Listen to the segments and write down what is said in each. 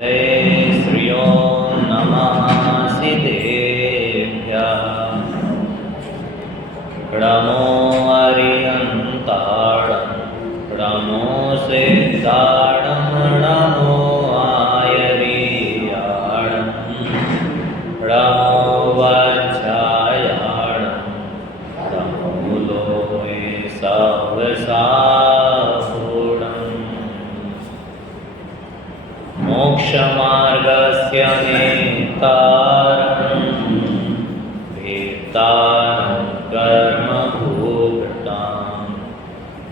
जय श्रियो नमः सिद्धेभ्यः नमो अरिहन्ताणं नमो सिद्धाणं नमो आयर्याणं नमो वज्रायाणं नमो लोहे सवसाहुणम् मोक्षमार्गस्य नेतारं वेत्तारं कर्मभूभृतां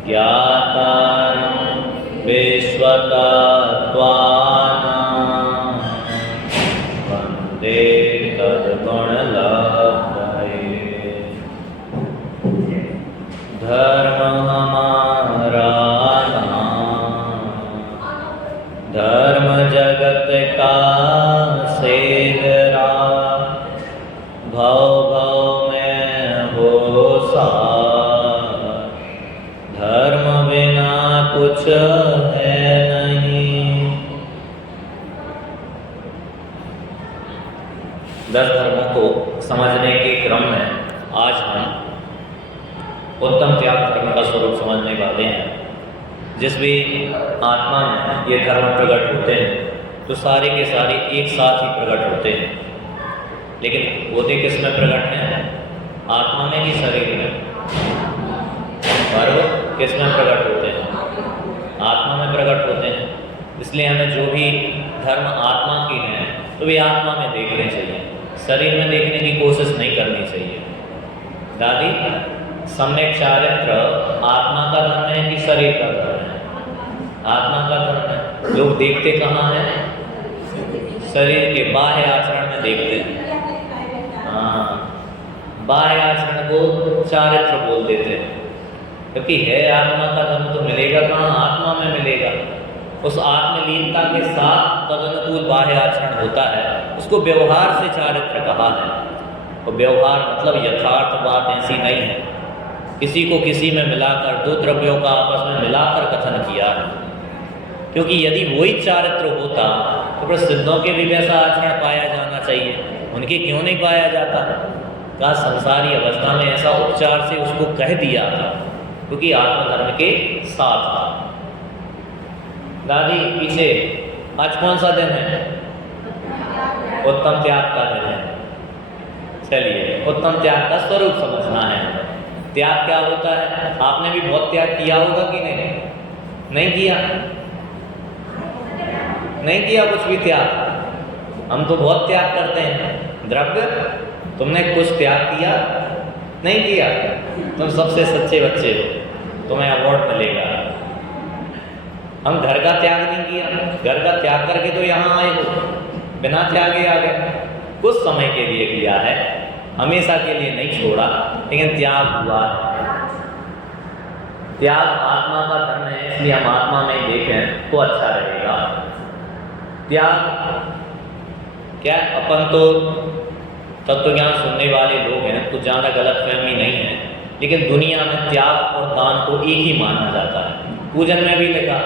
ज्ञातारं विश्वतत्त्वानां वन्दे तद्गुणलब्धये। धर्म जगत का सेवरा, भव भव में हो सार, धर्म बिना कुछ है नहीं। 10 धर्मों को समझने के क्रम में आज हम उत्तम त्याग धर्म का स्वरूप समझने वाले हैं। जिस भी आत्मा में ये धर्म प्रकट होते हैं तो सारे के सारे एक साथ ही प्रकट होते हैं, लेकिन होते किस में प्रकट हैं? आत्मा में कि शरीर में? पर्व किस में प्रकट होते हैं? आत्मा में प्रकट होते हैं। इसलिए हमें जो भी धर्म आत्मा की हैं तो वे आत्मा में देखने चाहिए, शरीर में देखने की कोशिश नहीं करनी चाहिए। दादी, सम्यक चारित्र आत्मा का धर्म है कि शरीर का धर्म है? आत्मा का धर्म है। लोग देखते कहाँ हैं? शरीर के बाह्य आचरण में देखते हैं। हाँ, बाह्य आचरण को चारित्र बोल देते हैं, क्योंकि है आत्मा का धर्म तो मिलेगा कहाँ? आत्मा में मिलेगा। उस आत्मलीनता के साथ तदनुकूल बाह्य आचरण होता है, उसको व्यवहार से चारित्र कहा है। और व्यवहार मतलब यथार्थ बात ऐसी नहीं है किसी को किसी में मिलाकर, दो द्रव्यों का आपस में मिलाकर कथन किया है। क्योंकि यदि वही चारित्र होता तो फिर सिद्धों के भी वैसा आचरण पाया जाना चाहिए, उनके क्यों नहीं पाया जाता? का संसारी अवस्था में ऐसा उपचार से उसको कह दिया था, क्योंकि आत्मधर्म के साथ था। दादी, पीछे आज कौन सा दिन है? उत्तम त्याग का दिन है। चलिए, उत्तम त्याग का स्वरूप समझना है। त्याग क्या होता है? आपने भी बहुत त्याग किया होगा कि नहीं? नहीं किया? नहीं किया कुछ भी त्याग? हम तो बहुत त्याग करते हैं। द्रव्य, तुमने कुछ त्याग किया? नहीं किया? तुम सबसे सच्चे बच्चे हो, तुम्हें अवार्ड मिलेगा। हम घर का त्याग नहीं किया, घर का त्याग करके तो यहाँ आए हो, बिना त्यागे आ गए। कुछ समय के लिए किया है, हमेशा के लिए नहीं छोड़ा, लेकिन त्याग हुआ है। त्याग आत्मा का धर्म है, इसलिए हम आत्मा में देखें तो अच्छा रहेगा। त्याग क्या? अपन तो तत्वज्ञान सुनने वाले लोग हैं तो ज़्यादा गलतफहमी नहीं है, लेकिन दुनिया में त्याग और दान को एक ही माना जाता है। पूजन में भी लिखा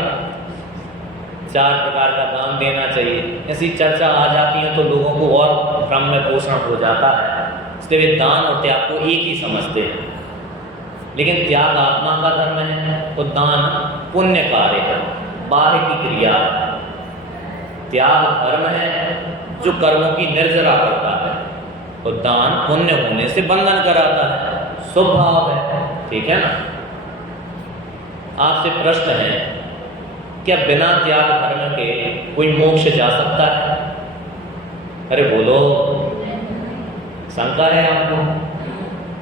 4 प्रकार का दान देना चाहिए। ऐसी चर्चा आ जाती है तो लोगों को और भ्रम में पोषण हो जाता है, इसलिए वे दान और त्याग को एक ही समझते हैं। लेकिन त्याग आत्मा का धर्म है तो दान पुण्य कार्य है, बाह्य की क्रिया है। त्याग धर्म है जो कर्मों की निर्जरा करता है, तो दान पुण्य होने से बंधन कराता है, शुभ भाव है। ठीक है ना? आपसे प्रश्न है, क्या बिना त्याग धर्म के कोई मोक्ष जा सकता है? अरे बोलो, शंका है आपको?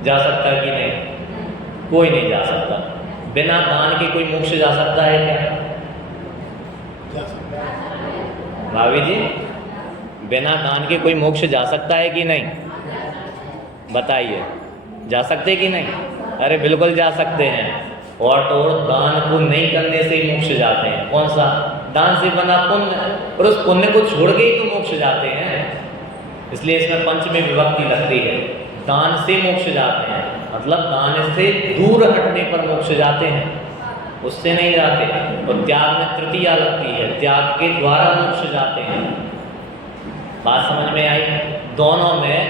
जा सकता है कि नहीं? कोई नहीं जा सकता। बिना दान के कोई मोक्ष जा सकता है क्या? भाभी जी, बिना दान के कोई मोक्ष जा सकता है कि नहीं? बताइए, जा सकते कि नहीं? अरे बिल्कुल जा सकते हैं। और तो दान को नहीं करने से ही मोक्ष जाते हैं। कौन सा? दान से बना पुण्य, और उस पुण्य को छोड़ के ही तो मोक्ष जाते हैं। इसलिए इसमें पंचमी विभक्ति लगती है। दान से मोक्ष जाते हैं, मतलब दान से दूर हटने पर मोक्ष जाते हैं। उससे नहीं जाते। और त्याग में तृतीया लगती है, त्याग के द्वारा मोक्ष जाते हैं। बात समझ में आई? दोनों में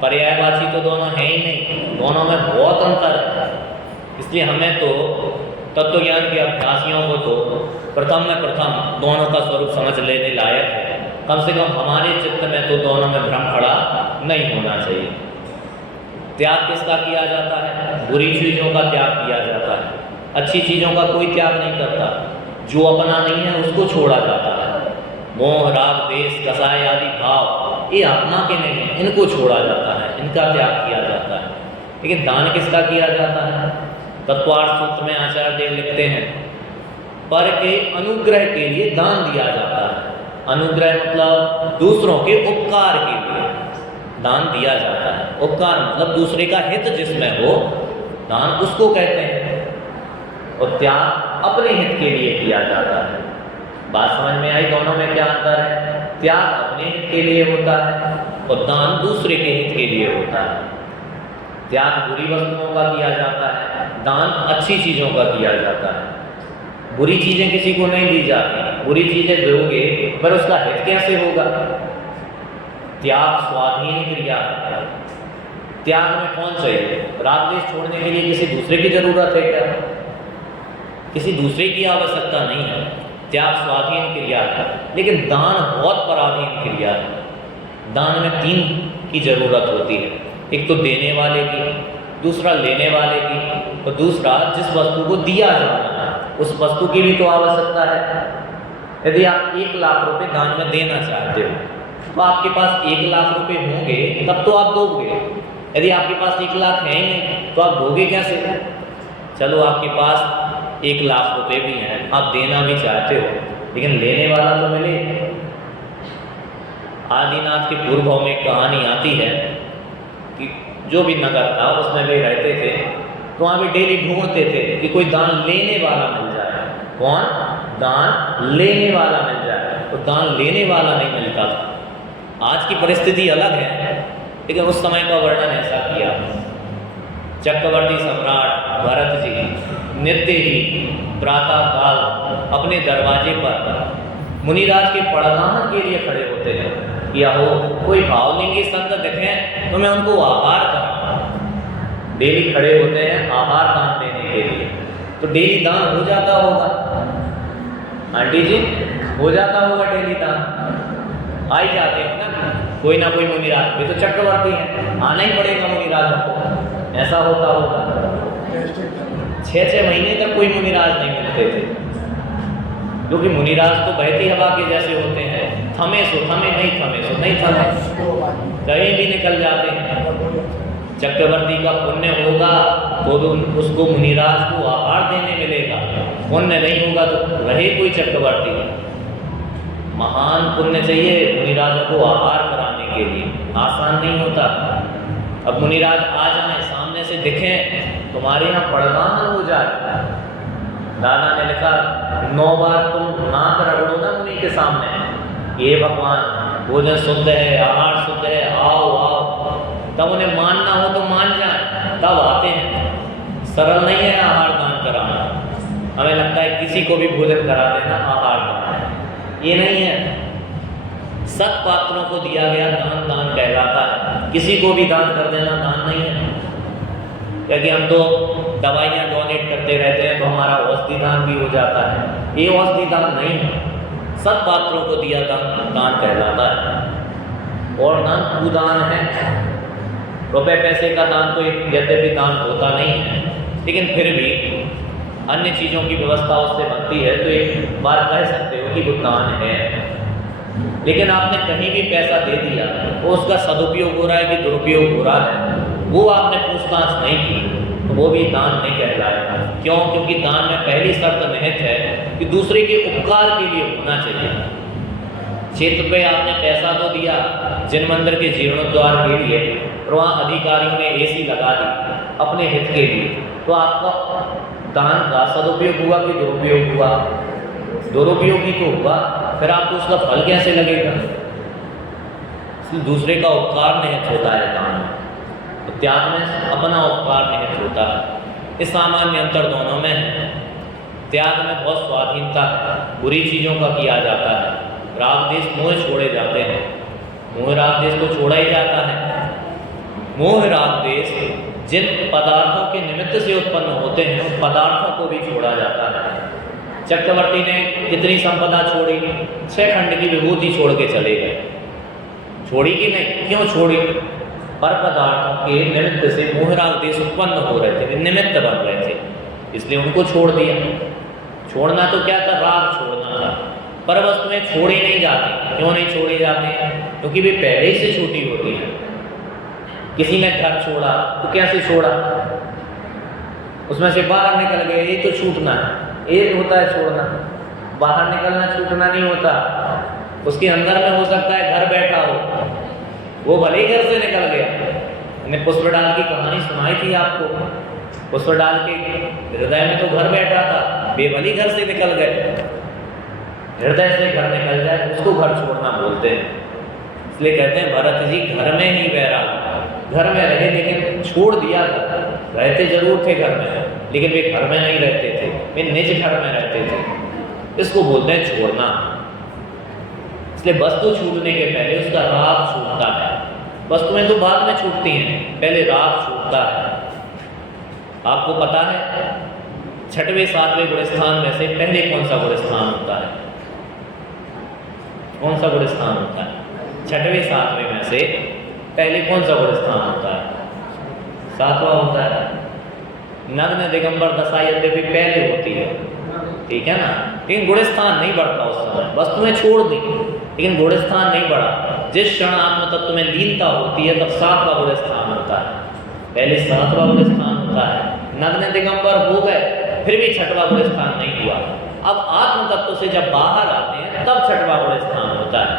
पर्यायवाची तो दोनों है ही नहीं, दोनों में बहुत अंतर है। इसलिए हमें तो तत्व ज्ञान के अभ्यासियों को तो प्रथम में प्रथम दोनों का स्वरूप समझ लेने लायक है। कम से कम हमारे चित्त में तो दोनों में भ्रम खड़ा नहीं होना चाहिए। त्याग किसका किया जाता है? बुरी चीज़ों का त्याग किया जाता है, अच्छी चीज़ों का कोई त्याग नहीं करता। जो अपना नहीं है उसको छोड़ा जाता है। मोह, राग, द्वेष, कसाय आदि भाव ये आत्मा के नहीं है, इनको छोड़ा जाता है, इनका त्याग किया जाता है। लेकिन दान किसका किया जाता है? तत्वार्थ सूत्र में आचार्य देव लिखते हैं, पर के अनुग्रह के लिए दान दिया जाता है। अनुग्रह मतलब दूसरों के उपकार के लिए दान दिया जाता है। उपकार मतलब दूसरे का हित जिसमें हो, दान उसको कहते हैं। और त्याग अपने हित के लिए किया जाता है। बात समझ में आई? दोनों में क्या अंतर है? त्याग अपने हित के लिए होता है और दान दूसरे के हित के लिए होता है। त्याग बुरी वस्तुओं का किया जाता है, दान अच्छी चीज़ों का किया जाता है। बुरी चीज़ें किसी को नहीं दी जाती, बुरी चीज़ें दोगे पर उसका हित कैसे होगा? त्याग स्वाधीन क्रिया है। त्याग में कौन चाहिए? राग द्वेष छोड़ने के लिए किसी दूसरे की जरूरत है क्या? किसी दूसरे की आवश्यकता नहीं है। त्याग स्वाधीन क्रिया है। लेकिन दान बहुत पराधीन क्रिया है। दान में तीन की जरूरत होती है, एक तो देने वाले की, दूसरा लेने वाले की, और दूसरा जिस वस्तु को दिया जाना है उस वस्तु की भी तो आवश्यकता है। यदि आप 1 लाख रुपए दान में देना चाहते हो तो आपके पास 1 लाख रुपए होंगे तब तो आप दोगे। यदि आपके पास 1 लाख है ही नहीं तो आप दोगे कैसे? चलो आपके पास 1 लाख रुपए भी हैं, आप देना भी चाहते हो, लेकिन लेने वाला तो मिले। आदिनाथ के पूर्व में एक कहानी आती है कि जो भी नगर था उसमें वे रहते थे, तो वहाँ भी डेली ढूंढते थे कि कोई दान लेने वाला मिल जाए। कौन? दान लेने वाला मिल जाए। तो दान लेने वाला नहीं मिलता था। आज की परिस्थिति अलग है, लेकिन उस समय का वर्णन ऐसा किया। चक्रवर्ती सम्राट भरत जी नित्य ही प्रातः काल अपने दरवाजे पर मुनिराज के पड़गाहन के लिए खड़े होते हैं कि हो कोई भावलिंगी संत दिखें तो मैं उनको आहार कराऊं। डेली खड़े होते हैं आहार दान देने के लिए। तो डेली दान हो जाता होगा आंटी जी, हो जाता होगा डेली दान। आ ही जाते हैं ना कोई मुनिराज, वे तो चक्रवर्ती हैं, आना ही पड़ेगा मुनिराजों को। ऐसा होता होगा। 6-6 महीने तक कोई मुनिराज नहीं मिलते थे, क्योंकि मुनिराज तो बहती हवा के जैसे होते हैं, थमे सो थमे, नहीं थमे सो नहीं थमे, कहीं भी निकल जाते हैं। चक्रवर्ती का पुण्य होगा तो उसको मुनिराज को आहार देने मिलेगा, पुण्य नहीं होगा तो रहे कोई चक्रवर्ती। महान पुण्य चाहिए मुनिराजों को आहार कराने के लिए, आसान नहीं होता। अब मुनिराज आ जाए, सामने से दिखें, तुम्हारे यहाँ पड़गाहन हो जाए। दादा ने लिखा 9 बार तुम नाक रगड़ो ना मुनि के सामने, ये भगवान भोजन शुद्ध है, आहार शुद्ध है, आओ आओ। तब उन्हें मानना हो तो मान जाए, तब आते हैं। सरल नहीं है आहार दान कराना। हमें लगता है किसी को भी भोजन करा देना आहार दान है, ये नहीं है। सत पात्रों को दिया गया दान दान कहलाता है। किसी को भी दान कर देना दान नहीं है, क्योंकि हम तो दवाइयाँ डोनेट करते रहते हैं तो हमारा औषधि दान भी हो जाता है। ये औषधि दान नहीं है, सत पात्रों को दिया दान दान कहलाता है। और दान कुदान है। रुपए पैसे का दान तो यद्यपि दान होता नहीं है, लेकिन फिर भी अन्य चीज़ों की व्यवस्था उससे बनती है, तो एक बार कह सकते हो कि वो दान है। लेकिन आपने कहीं भी पैसा दे दिया तो उसका सदुपयोग हो रहा है कि दुरुपयोग हो रहा है, वो आपने पूछताछ नहीं की, तो वो भी दान नहीं कहलाएगा। क्यों? क्योंकि दान में पहली शर्त निहित है कि दूसरे के उपकार के लिए होना चाहिए। क्षेत्र पे आपने पैसा तो दिया जिन मंदिर के जीर्णोद्धार के लिए, और वहाँ अधिकारियों ने AC लगा दी अपने हित के लिए, तो आपका दान का सदुपयोग हुआ कि दुरुपयोग हुआ? दुरुपयोग ही तो हुआ, फिर आपको उसका फल कैसे लगेगा? दूसरे का उपकार निहित होता है दान में, तो त्याग में अपना उपकार निहित होता है। इस सामान्य अंतर दोनों में है। त्याग में बहुत स्वाधीनता है, बुरी चीज़ों का किया जाता है, राग देश मोह छोड़े जाते हैं, मोह राग देश को छोड़ा ही जाता है। मोह राग देश जिन पदार्थों के निमित्त से उत्पन्न होते हैं उन पदार्थों को भी छोड़ा जाता है। चक्रवर्ती ने कितनी संपदा छोड़ी, 6 खंड की विभूति छोड़ के चले गए। छोड़ी कि नहीं? क्यों छोड़ी? पर पदार्थों के निमित्त से मोह राग देश उत्पन्न हो रहे थे, निमित्त बन रहे थे, इसलिए उनको छोड़ दिया। छोड़ना तो क्या था? राग छोड़ना था। पर वस्तुएं छोड़ी नहीं जाती। क्यों नहीं छोड़ी जाती? क्योंकि वे पहले ही से छूटी होती है। किसी ने घर छोड़ा तो कैसे छोड़ा? उसमें से बाहर निकल गए, ये तो छूटना है। एक होता है छोड़ना, बाहर निकलना छूटना नहीं होता। उसके अंदर में हो सकता है घर बैठा हो, वो भले ही घर से निकल गया। मैंने पुष्पडाल की कहानी सुनाई थी आपको। पुष्पडाल के हृदय में तो घर बैठा था, बेभली घर से निकल गए। हृदय से घर निकल जाए उसको घर छोड़ना बोलते हैं। इसलिए कहते हैं भरत जी घर में ही बैराग, घर में रहे लेकिन छोड़ दिया घर। रहते जरूर थे घर में, लेकिन वे घर में नहीं रहते थे, वे निज घर में रहते थे। इसको बोलते हैं छोड़ना। इसलिए वस्तु छूटने के पहले उसका राग छूटता है। वस्तुएं तो बाद में छूटती हैं, पहले राग छूटता है। आपको पता है 6वें 7वें गुणस्थान में से पहले कौन सा गुणस्थान होता है? कौन सा गुणस्थान होता है? 6वें 7वें में से पहले कौन सा गुणस्थान होता है? 7वां होता है। नग्न दिगंबर दशा यद्यपि पहले होती है, ठीक है ना, लेकिन गुणस्थान नहीं बढ़ता उस समय। वस्तुएं छोड़ दी लेकिन गुणस्थान नहीं बढ़ा। जिस क्षण आत्म तत्व में लीनता होती है तब 7वां गुणस्थान होता है। पहले 7वां गुणस्थान होता है। नग्न दिगंबर हो गए फिर भी 6वां गुणस्थान नहीं हुआ। अब आत्म तत्व से जब बाहर आते हैं तब 6वां गुणस्थान होता है,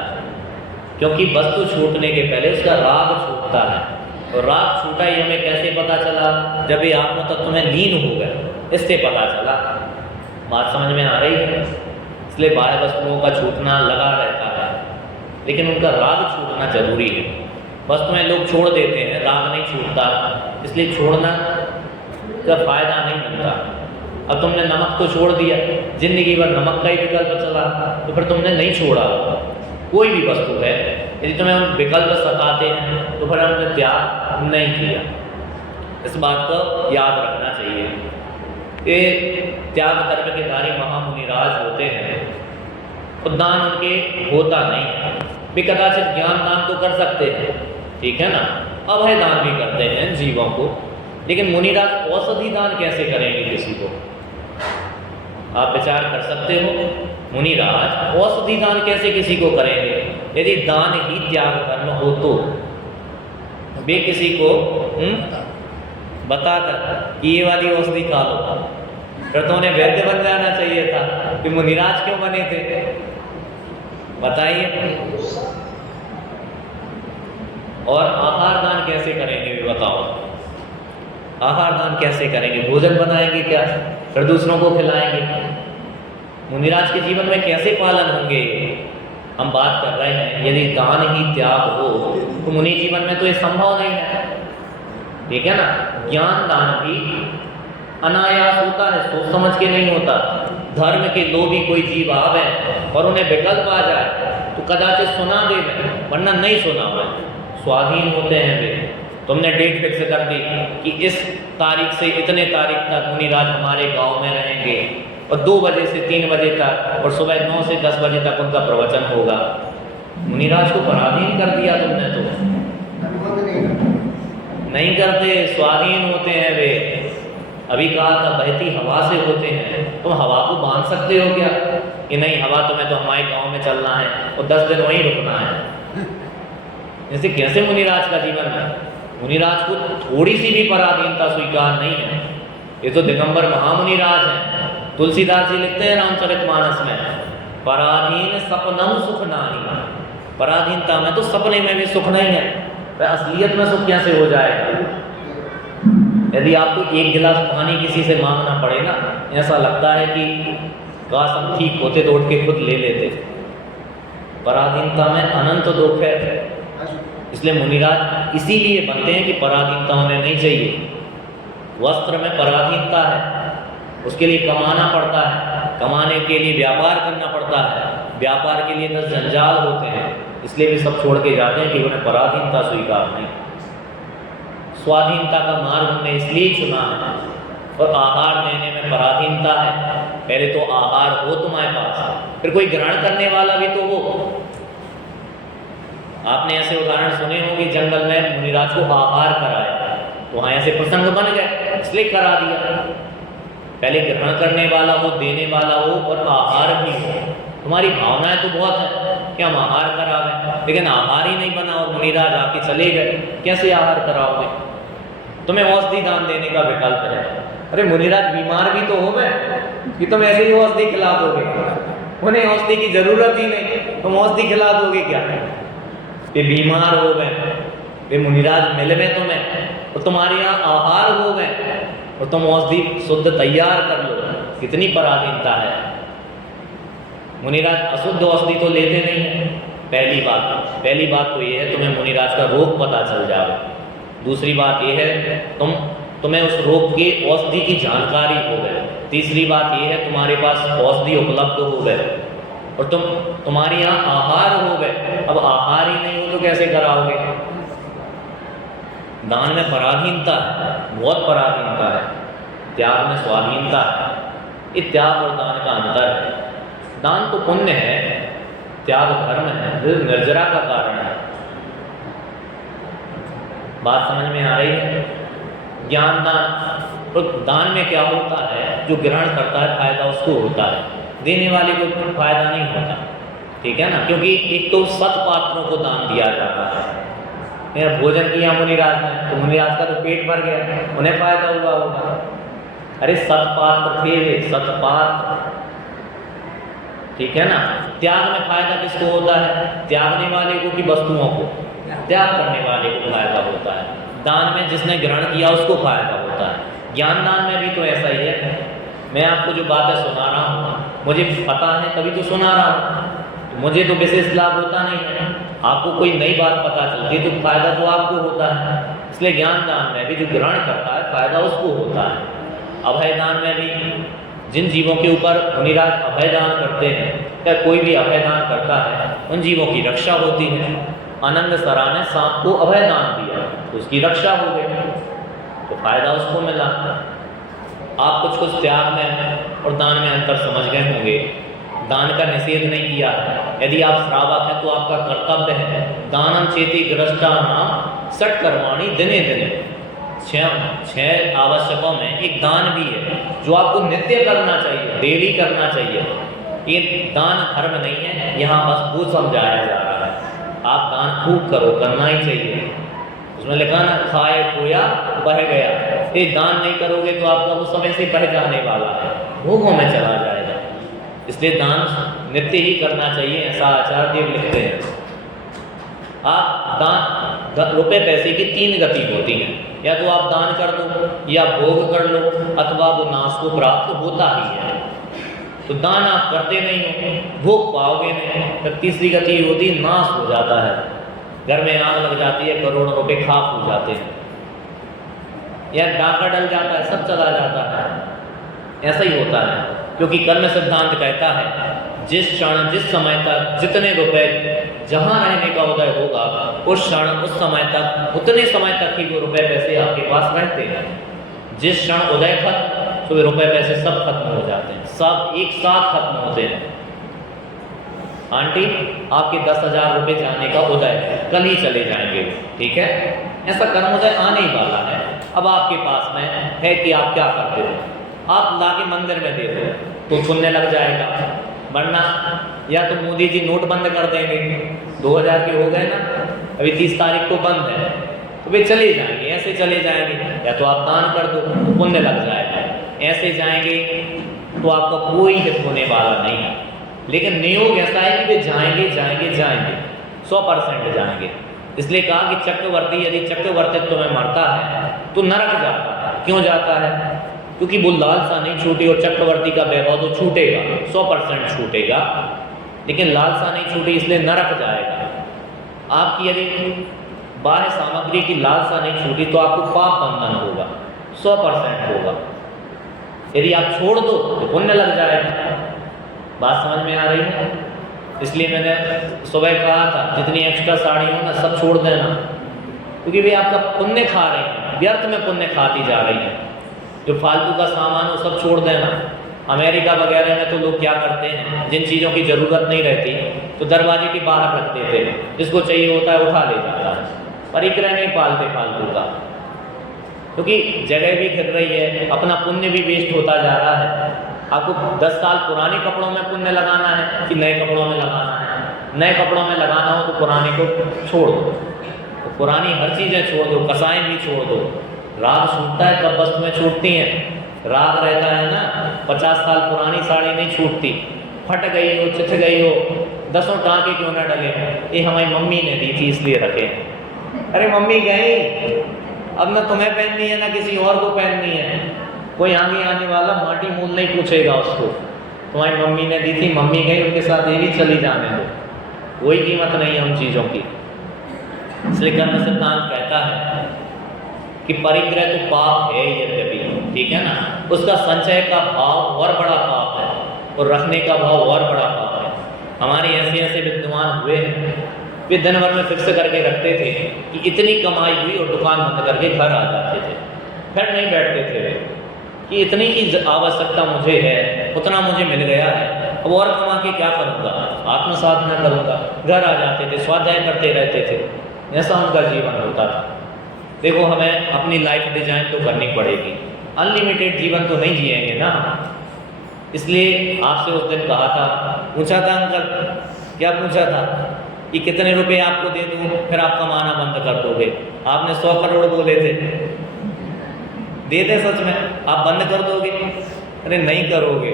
क्योंकि वस्तु छूटने के पहले उसका राग छूटता है। और राग छूटा ही हमें कैसे पता चला? जब ये आत्म तत्व में लीन हो गए, इससे पता चला। बात समझ में आ रही है? इसलिए बाह्य वस्तुओं का छूटना लगा रहता है, लेकिन उनका राग छूटना जरूरी है। वस्तुएं लोग छोड़ देते हैं, राग नहीं छूटता, इसलिए छोड़ना का फायदा नहीं मिलता। अब तुमने नमक तो छोड़ दिया, जिंदगी भर नमक का ही विकल्प चला, तो फिर तुमने नहीं छोड़ा। कोई भी वस्तु है, यदि तुम्हें उन विकल्प सताते हैं तो फिर हमने त्याग नहीं किया। इस बात को याद रखना चाहिए कि त्याग कर्म के धारी महामुनिराज होते हैं, उद्दान उनके होता नहीं। वे कदाचित ज्ञान दान तो कर सकते हैं, ठीक है ना, अभय दान भी करते हैं जीवों को, लेकिन मुनिराज औषधि दान कैसे करेंगे किसी को? आप विचार कर सकते हो, मुनिराज औषधि दान कैसे किसी को करेंगे? यदि दान ही त्याग कर्म हो तो वे किसी को बताकर कि ये वाली औषधि खा लो, फिर तो उन्हें वैद्य बन जाना चाहिए था कि मुनिराज क्यों बने थे? बताइए। और आहार दान कैसे करेंगे भी बताओ? आहार दान कैसे करेंगे? भोजन बनाएंगे क्या? फिर दूसरों को खिलाएंगे? मुनिराज के जीवन में कैसे पालन होंगे? हम बात कर रहे हैं यदि दान ही त्याग हो तो मुनि जीवन में तो ये संभव नहीं है, ठीक है ना। ज्ञान दान भी अनायास होता है, सोच समझ के नहीं होता। धर्म के लोभी कोई जीव आवे और उन्हें विकल्प आ जाए तो कदाचित सुना दे, वरना नहीं सुना हुआ। स्वाधीन होते हैं वे। तुमने डेट फिक्स कर दी कि इस तारीख से इतने तारीख तक मुनिराज हमारे गांव में रहेंगे और 2 बजे से 3 बजे तक और सुबह 9 से 10 बजे तक उनका प्रवचन होगा। मुनिराज को पराधीन कर दिया तुमने, तो नहीं करते, स्वाधीन होते हैं वे। अभी कहा था बहती हवा से होते हैं, तुम हवा को बांध सकते हो क्या कि नहीं हवा तुम्हें तो हमारे गांव में चलना है और 10 दिन वहीं रुकना है? जैसे कैसे मुनिराज का जीवन है? मुनिराज को थोड़ी सी भी पराधीनता स्वीकार नहीं है। ये तो दिगंबर महामुनिराज हैं। तुलसीदास जी लिखते हैं रामचरितमानस में, पराधीन सपनम सुख नाही। पराधीनता में तो सपने में भी सुख नहीं है, तो असलियत में सुख कैसे हो जाएगा? यदि आपको 1 गिलास पानी किसी से मांगना पड़े ना, ऐसा लगता है कि काश हम ठीक होते तो उठ के खुद ले लेते। पराधीनता में अनंत दुख है। इसलिए मुनिराज इसीलिए बनते हैं कि पराधीनता उन्हें नहीं चाहिए। वस्त्र में पराधीनता है, उसके लिए कमाना पड़ता है, कमाने के लिए व्यापार करना पड़ता है, व्यापार के लिए 10 जंजाल होते हैं, इसलिए भी सब छोड़ के जाते हैं कि उन्हें पराधीनता स्वीकार नहीं। स्वाधीनता का मार्ग हमने इसलिए चुना है, और आहार देने में पराधीनता है। पहले तो आहार हो तुम्हारे पास, फिर कोई ग्रहण करने वाला भी तो हो। आपने ऐसे उदाहरण सुने होंगे, जंगल में मुनिराज को आहार कराया तो वहाँ ऐसे प्रसंग बन गए, इसलिए करा दिया। पहले ग्रहण करने वाला हो, देने वाला हो, और आहार भी हो। तुम्हारी भावनाएं तो बहुत है कि हम आहार करावें, लेकिन आहार ही नहीं बना और मुनिराज आके चले गए, कैसे आहार कराओगे? तुम्हें औषधि दान देने का विकल्प है। अरे मुनिराज बीमार भी तो हो गए कि तुम ऐसे ही औषधि खिला दोगे? उन्हें औषधि की जरूरत ही नहीं, तुम औषधि खिला दोगे क्या? वे बीमार हो गए, वे मुनिराज मिल गए तुम्हें, और तुम्हारे यहाँ आहार हो गए, और तुम औषधि शुद्ध तैयार कर लो। कितनी पराधीनता है। मुनिराज अशुद्ध औषधि तो लेते नहीं है। पहली बात तो ये है तुम्हें मुनिराज का रोग पता चल जाए। दूसरी बात ये है तुम्हें उस रोग की औषधि की जानकारी हो गए। तीसरी बात ये है तुम्हारे पास औषधि उपलब्ध हो गए, और तुम्हारे यहाँ आहार हो गए। अब आहार ही नहीं हो तो कैसे कराओगे? दान में पराधीनता है, बहुत पराधीनता है। त्याग में स्वाधीनता है। ये त्याग और दान का अंतर है। दान तो पुण्य है, त्याग धर्म है, निर्जरा का कारण है। बात समझ में आ रही है? ज्ञान दान, तो दान में क्या होता है? जो ग्रहण करता है फायदा उसको होता है, देने वाले को फायदा नहीं होता। ठीक है ना? क्योंकि एक तो सत्पात्रों को दान दिया जाता है। भोजन किया मुनिराज ने तो मुनिराज का तो पेट भर गया, उन्हें फायदा हुआ होगा। अरे सत्पात्र थे वे, सत्पात्र। ठीक है ना? त्याग में फायदा किसको होता है? त्यागने वाले को कि वस्तुओं को? त्याग करने वाले को फायदा होता है। दान में जिसने ग्रहण किया उसको फायदा होता है। ज्ञान दान में भी तो ऐसा ही है। मैं आपको जो बातें सुना रहा हूँ, मुझे पता है तभी तो सुना रहा हूँ, तो मुझे तो विशेष लाभ होता नहीं है। आपको कोई नई बात पता चलती तो फायदा तो आपको होता है। इसलिए ज्ञान दान में भी जो ग्रहण करता है फायदा उसको होता है। अभय दान में भी जिन जीवों के ऊपर मुनिराज अभय दान करते हैं, या कोई भी अभय दान करता है, उन जीवों की रक्षा होती है। आनंद सरा ने सांप को अभय दान दिया तो उसकी रक्षा हो गई, तो फायदा उसको मिला। आप कुछ त्याग में और दान में अंतर समझ गए होंगे। दान का निषेध नहीं किया है। यदि आप श्रावक हैं तो आपका कर्तव्य है दानम चेति ग्रस्तानां षट् कर्माणि दिने दिने। 6 आवश्यकों में एक दान भी है जो आपको नित्य करना चाहिए, डेली करना चाहिए। ये दान धर्म नहीं है, यहाँ बस वो समझाया जा रहा है। आप दान खूब करो, करना ही चाहिए। उसमें लिखा ना, खाए खोया बह गया। ये दान नहीं करोगे तो आपका वो समय से बह जाने वाला है, भोगों में चला जाएगा। इसलिए दान नित्य ही करना चाहिए, ऐसा आचार्य देव लिखते हैं। आप दान रुपए पैसे की 3 गति होती है, या तो आप दान कर दो, या भोग कर लो, अथवा वो नाश को प्राप्त होता ही है। तो दान आप करते नहीं हो, भोग पाओगे नहीं। फिर तीसरी गति होती है, नाश हो जाता है। घर में आग लग जाती है, करोड़ों रुपए खाक हो जाते हैं, या डाका डल जाता है, सब चला जाता है। ऐसा ही होता है, क्योंकि कर्म सिद्धांत कहता है जिस क्षण जिस समय तक जितने रुपए जहाँ रहने का उदय होगा, उस क्षण उस समय तक उतने समय तक ही वो रुपए पैसे आपके पास रहते हैं। जिस क्षण उदय खत्म तो वे रुपए पैसे सब खत्म हो जाते हैं, सब एक साथ खत्म होते हैं। आंटी, आपके 10,000 रुपये जाने का उदय है, कल ही चले जाएंगे, ठीक है? ऐसा कर्म उदय आने ही वाला है। अब आपके पास में है कि आप क्या करते हो? आप लाके मंदिर में दे दो तो पुण्य लग जाएगा, वरना या तो मोदी जी नोट बंद कर देंगे। 2000 के हो गए ना, अभी 30 तारीख को बंद है, तो वे चले जाएंगे, ऐसे चले जाएंगे। या तो आप दान कर दो तो पुण्य लग जाएगा। ऐसे जाएंगे तो आपका कोई हित होने वाला नहीं है। लेकिन नियोग ऐसा है कि वे जाएंगे जाएंगे जाएंगे, 100% जाएंगे। इसलिए कहा कि चक्रवर्ती यदि चक्रवर्तित्व में मरता है तो नरक जाता है। क्यों जाता है? क्योंकि वो लालसा नहीं छूटी, और चक्रवर्ती का वैभव तो छूटेगा, 100% छूटेगा, लेकिन लालसा नहीं छूटी इसलिए नरक जाएगा। आपकी यदि बाह्य सामग्री की लालसा नहीं छूटी तो आपको पाप बंधन होगा, 100% होगा। यदि आप छोड़ दो तो पुण्य लग जाएगा। बात समझ में आ रही है? इसलिए मैंने सुबह कहा था जितनी एक्स्ट्रा साड़ी हो ना सब छोड़ देना, क्योंकि वे आपका पुण्य खा रहे हैं, व्यर्थ में पुण्य खाती जा रही हैं। जो फालतू का सामान हो सब छोड़ देना। अमेरिका वगैरह में तो लोग क्या करते हैं, जिन चीज़ों की ज़रूरत नहीं रहती तो दरवाजे के बाहर रख देते हैं, जिसको चाहिए होता है उठा ले जाता है, परिक्रह नहीं पालते फालतू का, क्योंकि जगह भी घिर रही है, अपना पुण्य भी वेस्ट होता जा रहा है। आपको 10 साल पुराने कपड़ों में पुण्य लगाना है कि नए कपड़ों में लगाना है? नए कपड़ों में लगाना हो तो पुराने को छोड़ दो, तो पुरानी हर चीज़ें छोड़ दो, कसाएँ भी छोड़ दो। राग छूटता है तब वस्तुएं छूटती हैं, राग रहता है ना। 50 साल पुरानी साड़ी नहीं छूटती, फट गई हो, चिथ गई हो, 10 टाँके क्यों ना डले, ये हमारी मम्मी ने दी थी इसलिए रखे। अरे मम्मी गई, अब ना तुम्हें पहननी है ना किसी और को पहननी है। कोई आगे आने वाला माटी मूल नहीं पूछेगा उसको, तुम्हारी मम्मी ने दी थी, मम्मी गई, उनके साथ ये भी चली जाने दो, कोई कीमत नहीं है उन चीज़ों की। इसलिए कर्म सिद्धांत कहता है कि परिग्रह तो पाप है यद्यपि, ठीक है ना, उसका संचय का भाव और बड़ा पाप है और रखने का भाव और बड़ा पाप है। हमारे ऐसे ऐसे विद्वान हुए हैं, वे दिन भर में फिक्स करके रखते थे कि इतनी कमाई हुई और दुकान बंद करके घर आ जाते थे, फिर नहीं बैठते थे वे कि इतनी की आवश्यकता मुझे है, उतना मुझे मिल गया है, अब और कमा के क्या करूँगा, आत्म साधना करूँगा। घर आ जाते थे, स्वाध्याय करते रहते थे, ऐसा उनका जीवन होता था। देखो हमें अपनी लाइफ डिजाइन तो करनी पड़ेगी, अनलिमिटेड जीवन तो नहीं जिएंगे ना। इसलिए आपसे उस दिन कहा था, पूछा था अंकल, क्या पूछा था कि कितने रुपए आपको दे दूँ फिर आप कमाना बंद कर दोगे? आपने 100 करोड़ बोले थे, दे दे सच में, आप बंद कर दोगे? अरे नहीं करोगे।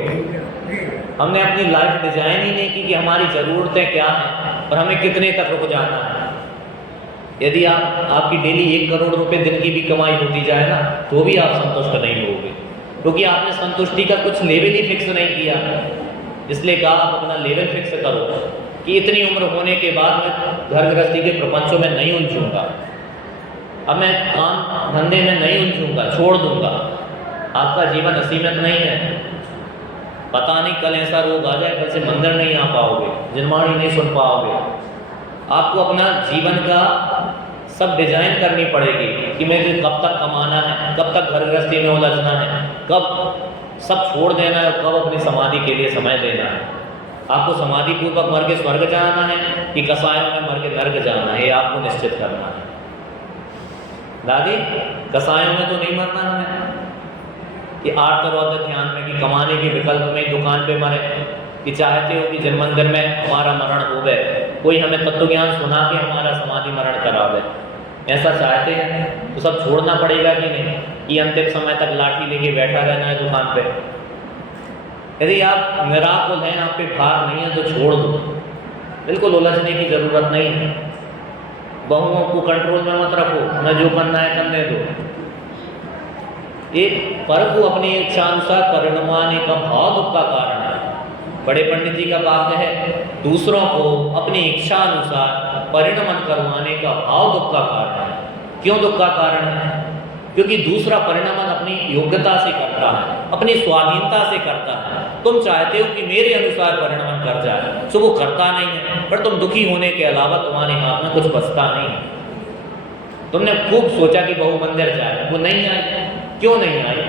हमने अपनी लाइफ डिजाइन ही नहीं की कि हमारी ज़रूरतें क्या हैं और हमें कितने तक रुक जाना है। यदि आपकी डेली 1 करोड़ रुपए दिन की भी कमाई होती जाए ना तो भी आप संतुष्ट नहीं होगे, क्योंकि आपने संतुष्टि का कुछ लेवल ही फिक्स नहीं किया। इसलिए कहा आप अपना लेवल फिक्स करो कि इतनी उम्र होने के बाद मैं घर गृहस्थी के प्रपंचों में नहीं उलझूंगा, अब मैं काम धंधे में नहीं उलझूंगा, छोड़ दूंगा। आपका जीवन असीमित नहीं है। पता नहीं कल ऐसा रोग आ जाए, कल से मंदिर नहीं आ पाओगे, जिनवाणी नहीं सुन पाओगे। आपको अपना जीवन का सब डिजाइन करनी पड़ेगी कि मुझे कब तक कमाना है, कब तक घर गृहस्थी में उलझना है, कब सब छोड़ देना है, कब अपनी समाधि के लिए समय देना है। आपको समाधि पूर्वक मर के स्वर्ग जाना है कि कसायों में मर के नर्क जाना है, ये आपको निश्चित करना है। दादी कसायों में तो नहीं मरना हमें कि आर्तरौद्र ध्यान में कि कमाने के विकल्प में दुकान पे मरे, कि चाहते हो कि जन मंदिर में हमारा मरण हो गए, कोई हमें तत्व ज्ञान सुना के हमारा समाधि मरण करावे, ऐसा चाहते हैं तो सब छोड़ना पड़ेगा कि नहीं, कि अंतिम समय तक लाठी लेके बैठा रहना है दुकान पे। यदि आप निराकुल हैं, आप पे भार नहीं है तो छोड़ दो, बिल्कुल उलझने की ज़रूरत नहीं है। बहुओं को कंट्रोल में मत रखो, न जो करना है करने दो। एक पर को अपनी इच्छा अनुसार परिणमाने का भाव दुख का कारण है। बड़े पंडित जी का वाक्य है, दूसरों को अपनी इच्छा अनुसार परिणमन करवाने का भाव दुख का कारण है। क्यों दुख का कारण है? क्योंकि दूसरा परिणमन अपनी योग्यता से करता है, अपनी स्वाधीनता से करता है। तुम चाहते हो कि मेरे अनुसार परिणमन कर जाए, तो वो करता नहीं है, पर तुम दुखी होने के अलावा तुम्हारे हाथ में कुछ बचता नहीं है। तुमने खूब सोचा कि बहू मंदिर जाए, वो नहीं आई। क्यों नहीं आई?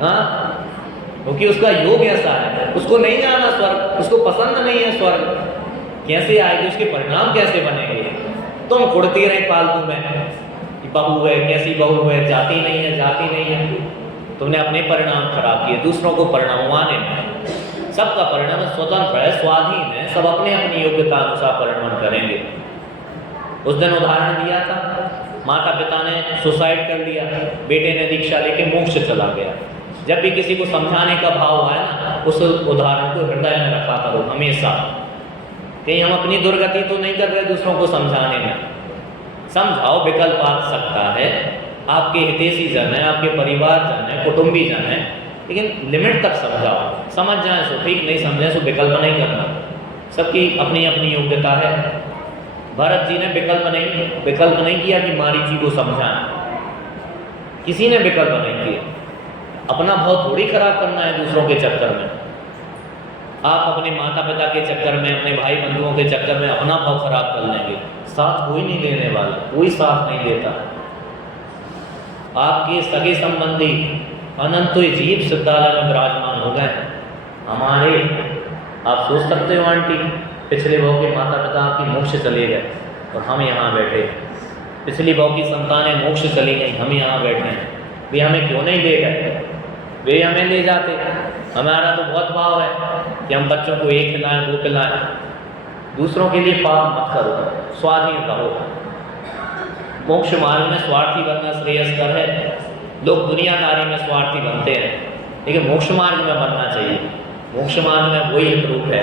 हाँ, क्योंकि उसका योग ऐसा है, उसको नहीं जाना स्वर्ग, उसको पसंद नहीं है स्वर्ग। कैसे आएगी, उसके परिणाम कैसे बनेंगे? तुम कुड़ती रही फालतू में, बहू है, कैसी बहू है, जाती नहीं है, जाती नहीं है। तुमने अपने परिणाम खराब किए, दूसरों को परिणमवाने में। सबका परिणाम स्वतंत्र है, स्वाधीन है, सब अपने अपनी योग्यता अनुसार परिणमन करेंगे। उस दिन उदाहरण दिया था, माता पिता ने सुसाइड कर लिया, बेटे ने दीक्षा लेके मोक्ष चला गया। जब भी किसी को समझाने का भाव आए ना, उस उदाहरण को हृदय में रखा करो हमेशा। कहीं हम अपनी दुर्गति तो नहीं कर रहे दूसरों को समझाने में। समझाओ, विकल्प आ सकता है, आपके हितैषी जन है, आपके परिवार जन है, कुटुंबी जन है, लेकिन लिमिट तक समझाओ। समझ जाए सो ठीक, नहीं समझे सो विकल्प नहीं करना। सबकी अपनी अपनी योग्यता है। भरत जी ने विकल्प नहीं किया कि मारीची को समझाएं, किसी ने विकल्प नहीं किया। अपना भाव थोड़ी खराब करना है दूसरों के चक्कर में। आप अपने माता पिता के चक्कर में, अपने भाई बंधुओं के चक्कर में अपना भाव खराब कर लेंगे, साथ कोई नहीं देने वाला, कोई साथ नहीं देता। आपके सगे संबंधी अनंत जीव सिद्धालय में विराजमान हो गए हमारे। आप सोच सकते हो आंटी, पिछले भाव के माता पिता आपकी मोक्ष चले गए और हम यहाँ बैठे, पिछली भाव की संतानें मोक्ष चली गई, हम यहाँ बैठे हैं। वे हमें क्यों नहीं ले गए? वे हमें ले जाते। हमारा तो बहुत भाव है कि हम बच्चों को एक खिलाएं, वो खिलाएं। दूसरों के लिए पाप मत करो, स्वार्थी रहो। मोक्ष मार्ग में स्वार्थी बनना श्रेयस्कर है। लोग दुनियादारी में स्वार्थी बनते हैं, लेकिन मोक्ष मार्ग में बनना चाहिए। मोक्ष मार्ग में वही एक रूप है।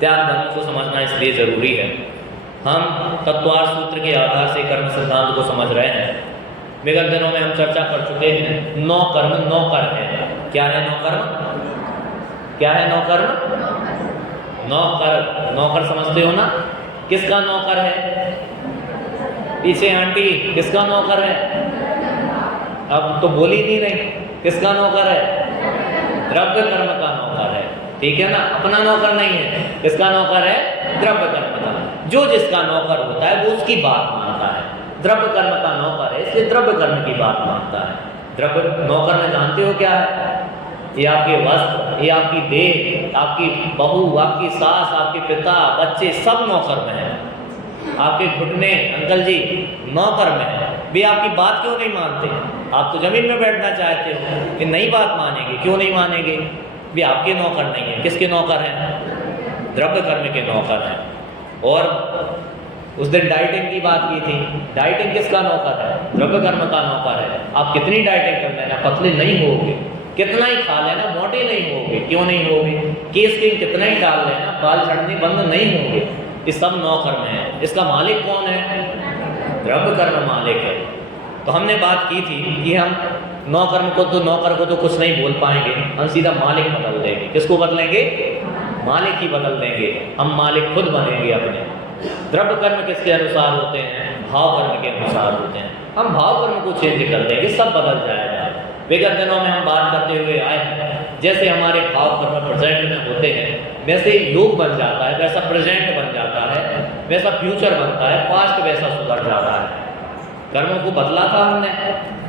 त्याग धर्म को समझना इसलिए जरूरी है। हम तत्वार्थ सूत्र के आधार से कर्म सिद्धांत को समझ रहे हैं। विगत दिनों में हम चर्चा कर चुके हैं 9 कर्म 9 कर है। क्या है 9 कर्म? क्या है 9 कर्म? 9 कर। 9 कर समझते हो ना? किसका नौकर है? पीछे आंटी, किसका नौकर है? अब तो बोली नहीं रही। किसका नौकर है? द्रव्य कर्म का नौकर है, ठीक है ना? अपना नौकर नहीं है। किसका नौकर है? द्रव्य कर्म का। जो जिसका नौकर होता है वो उसकी बात मानता है। द्रव्य कर्म का नौकर है, इसलिए द्रव्य कर्म की बात मानता है। द्रव्य नौकर में जानते हो क्या है? ये आपके वस्त्र, ये आपकी देह, आपकी बहू, आपकी सास, आपके पिता, बच्चे सब नौकर में हैं। आपके घुटने अंकल जी नौकर में है। वे आपकी बात क्यों नहीं मानते? आप तो जमीन में बैठना चाहते हो कि नहीं बात मानेंगे। क्यों नहीं मानेंगे? वे आपके नौकर नहीं है। किसके नौकर हैं? द्रव्य कर्म के नौकर हैं। और उस दिन डाइटिंग की बात की थी। डाइटिंग किसका नौकर है? द्रव्य कर्म का नौकर है। आप कितनी डाइटिंग कर लेना, पतले नहीं होगे। कितना ही खा लेना, मोटे नहीं होगे। क्यों नहीं होगे? केस किंग कितना ही डाल लेना, बाल झड़ने बंद नहीं होंगे। ये सब नौकर में है। इसका मालिक कौन है? द्रव्य कर्म मालिक है। तो हमने बात की थी कि हम नौकर को तो कुछ नहीं बोल पाएंगे, हम सीधा मालिक बदल देंगे। किसको बदलेंगे? मालिक ही बदल देंगे। हम मालिक खुद बनेंगे अपने। द्रव्य कर्म किसके अनुसार होते हैं? भाव कर्म के अनुसार होते हैं। हम भाव कर्म को चेंज कर देंगे, सब बदल जाएगा। विगत दिनों में हम बात करते हुए आए हैं, जैसे हमारे भाव कर्म प्रेजेंट में होते हैं, वैसे योग बन जाता है, वैसा प्रेजेंट बन जाता है, वैसा फ्यूचर बनता है, पास्ट वैसा सुधर जाता है। कर्मों को बदला था हमने,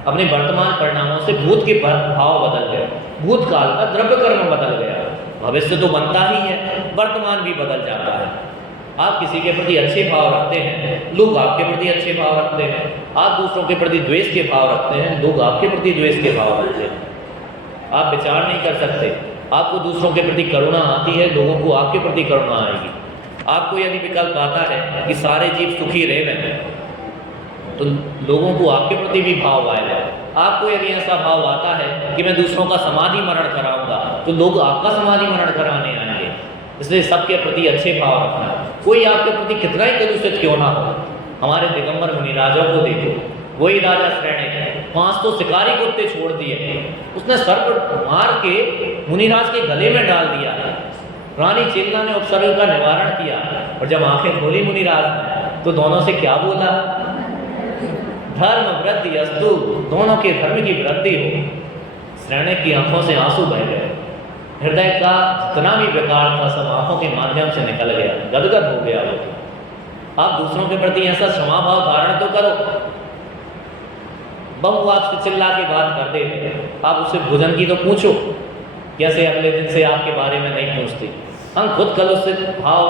अपने वर्तमान परिणामों से भूत के भाव बदल गए, भूतकाल का द्रव्य कर्म बदल गया। भविष्य तो बनता ही है, वर्तमान भी बदल जाता है। आप किसी के प्रति अच्छे भाव रखते हैं, लोग आपके प्रति अच्छे भाव रखते हैं। आप दूसरों के प्रति द्वेष के भाव रखते हैं, लोग आपके प्रति द्वेष के भाव रखते हैं। आप विचार नहीं कर सकते। आपको दूसरों के प्रति करुणा आती है, लोगों को आपके प्रति करुणा आएगी। आपको यदि विकल्प आता है कि सारे जीव सुखी रहे, तो लोगों को आपके प्रति भी भाव आएगा। आपको यदि ऐसा भाव आता है कि मैं दूसरों का समाधि मरण कराऊंगा, तो लोग आपका समाधि मरण कराने आएंगे। इसलिए सबके प्रति अच्छे भाव रखना। कोई आपके प्रति कितना ही कलुषित क्यों ना हो। हमारे दिगंबर मुनिराजों को देखो, वही राजा श्रेणिक 500 शिकारी कुत्ते छोड़ दिए, उसने सर्प मार के मुनिराज के गले में डाल दिया। रानी चेतना ने उपसर्ग का निवारण किया, और जब आंखें खोली मुनिराज ने, तो दोनों से क्या बोला? धर्म वृद्धि अस्तु, दोनों के धर्म की वृद्धि हो। श्रेणिक की आंखों से आंसू बह गए। हृदय का जितना भी विकार था सब आंखों के माध्यम से निकल गया, गदगद हो गया वो। आप दूसरों के प्रति ऐसा क्षमा भाव धारण तो करो। बहू आपसे चिल्ला के बात कर दे, आप उससे भोजन की तो पूछो, कैसे अगले दिन से आपके बारे में नहीं पूछती। हम खुद कलुषित भाव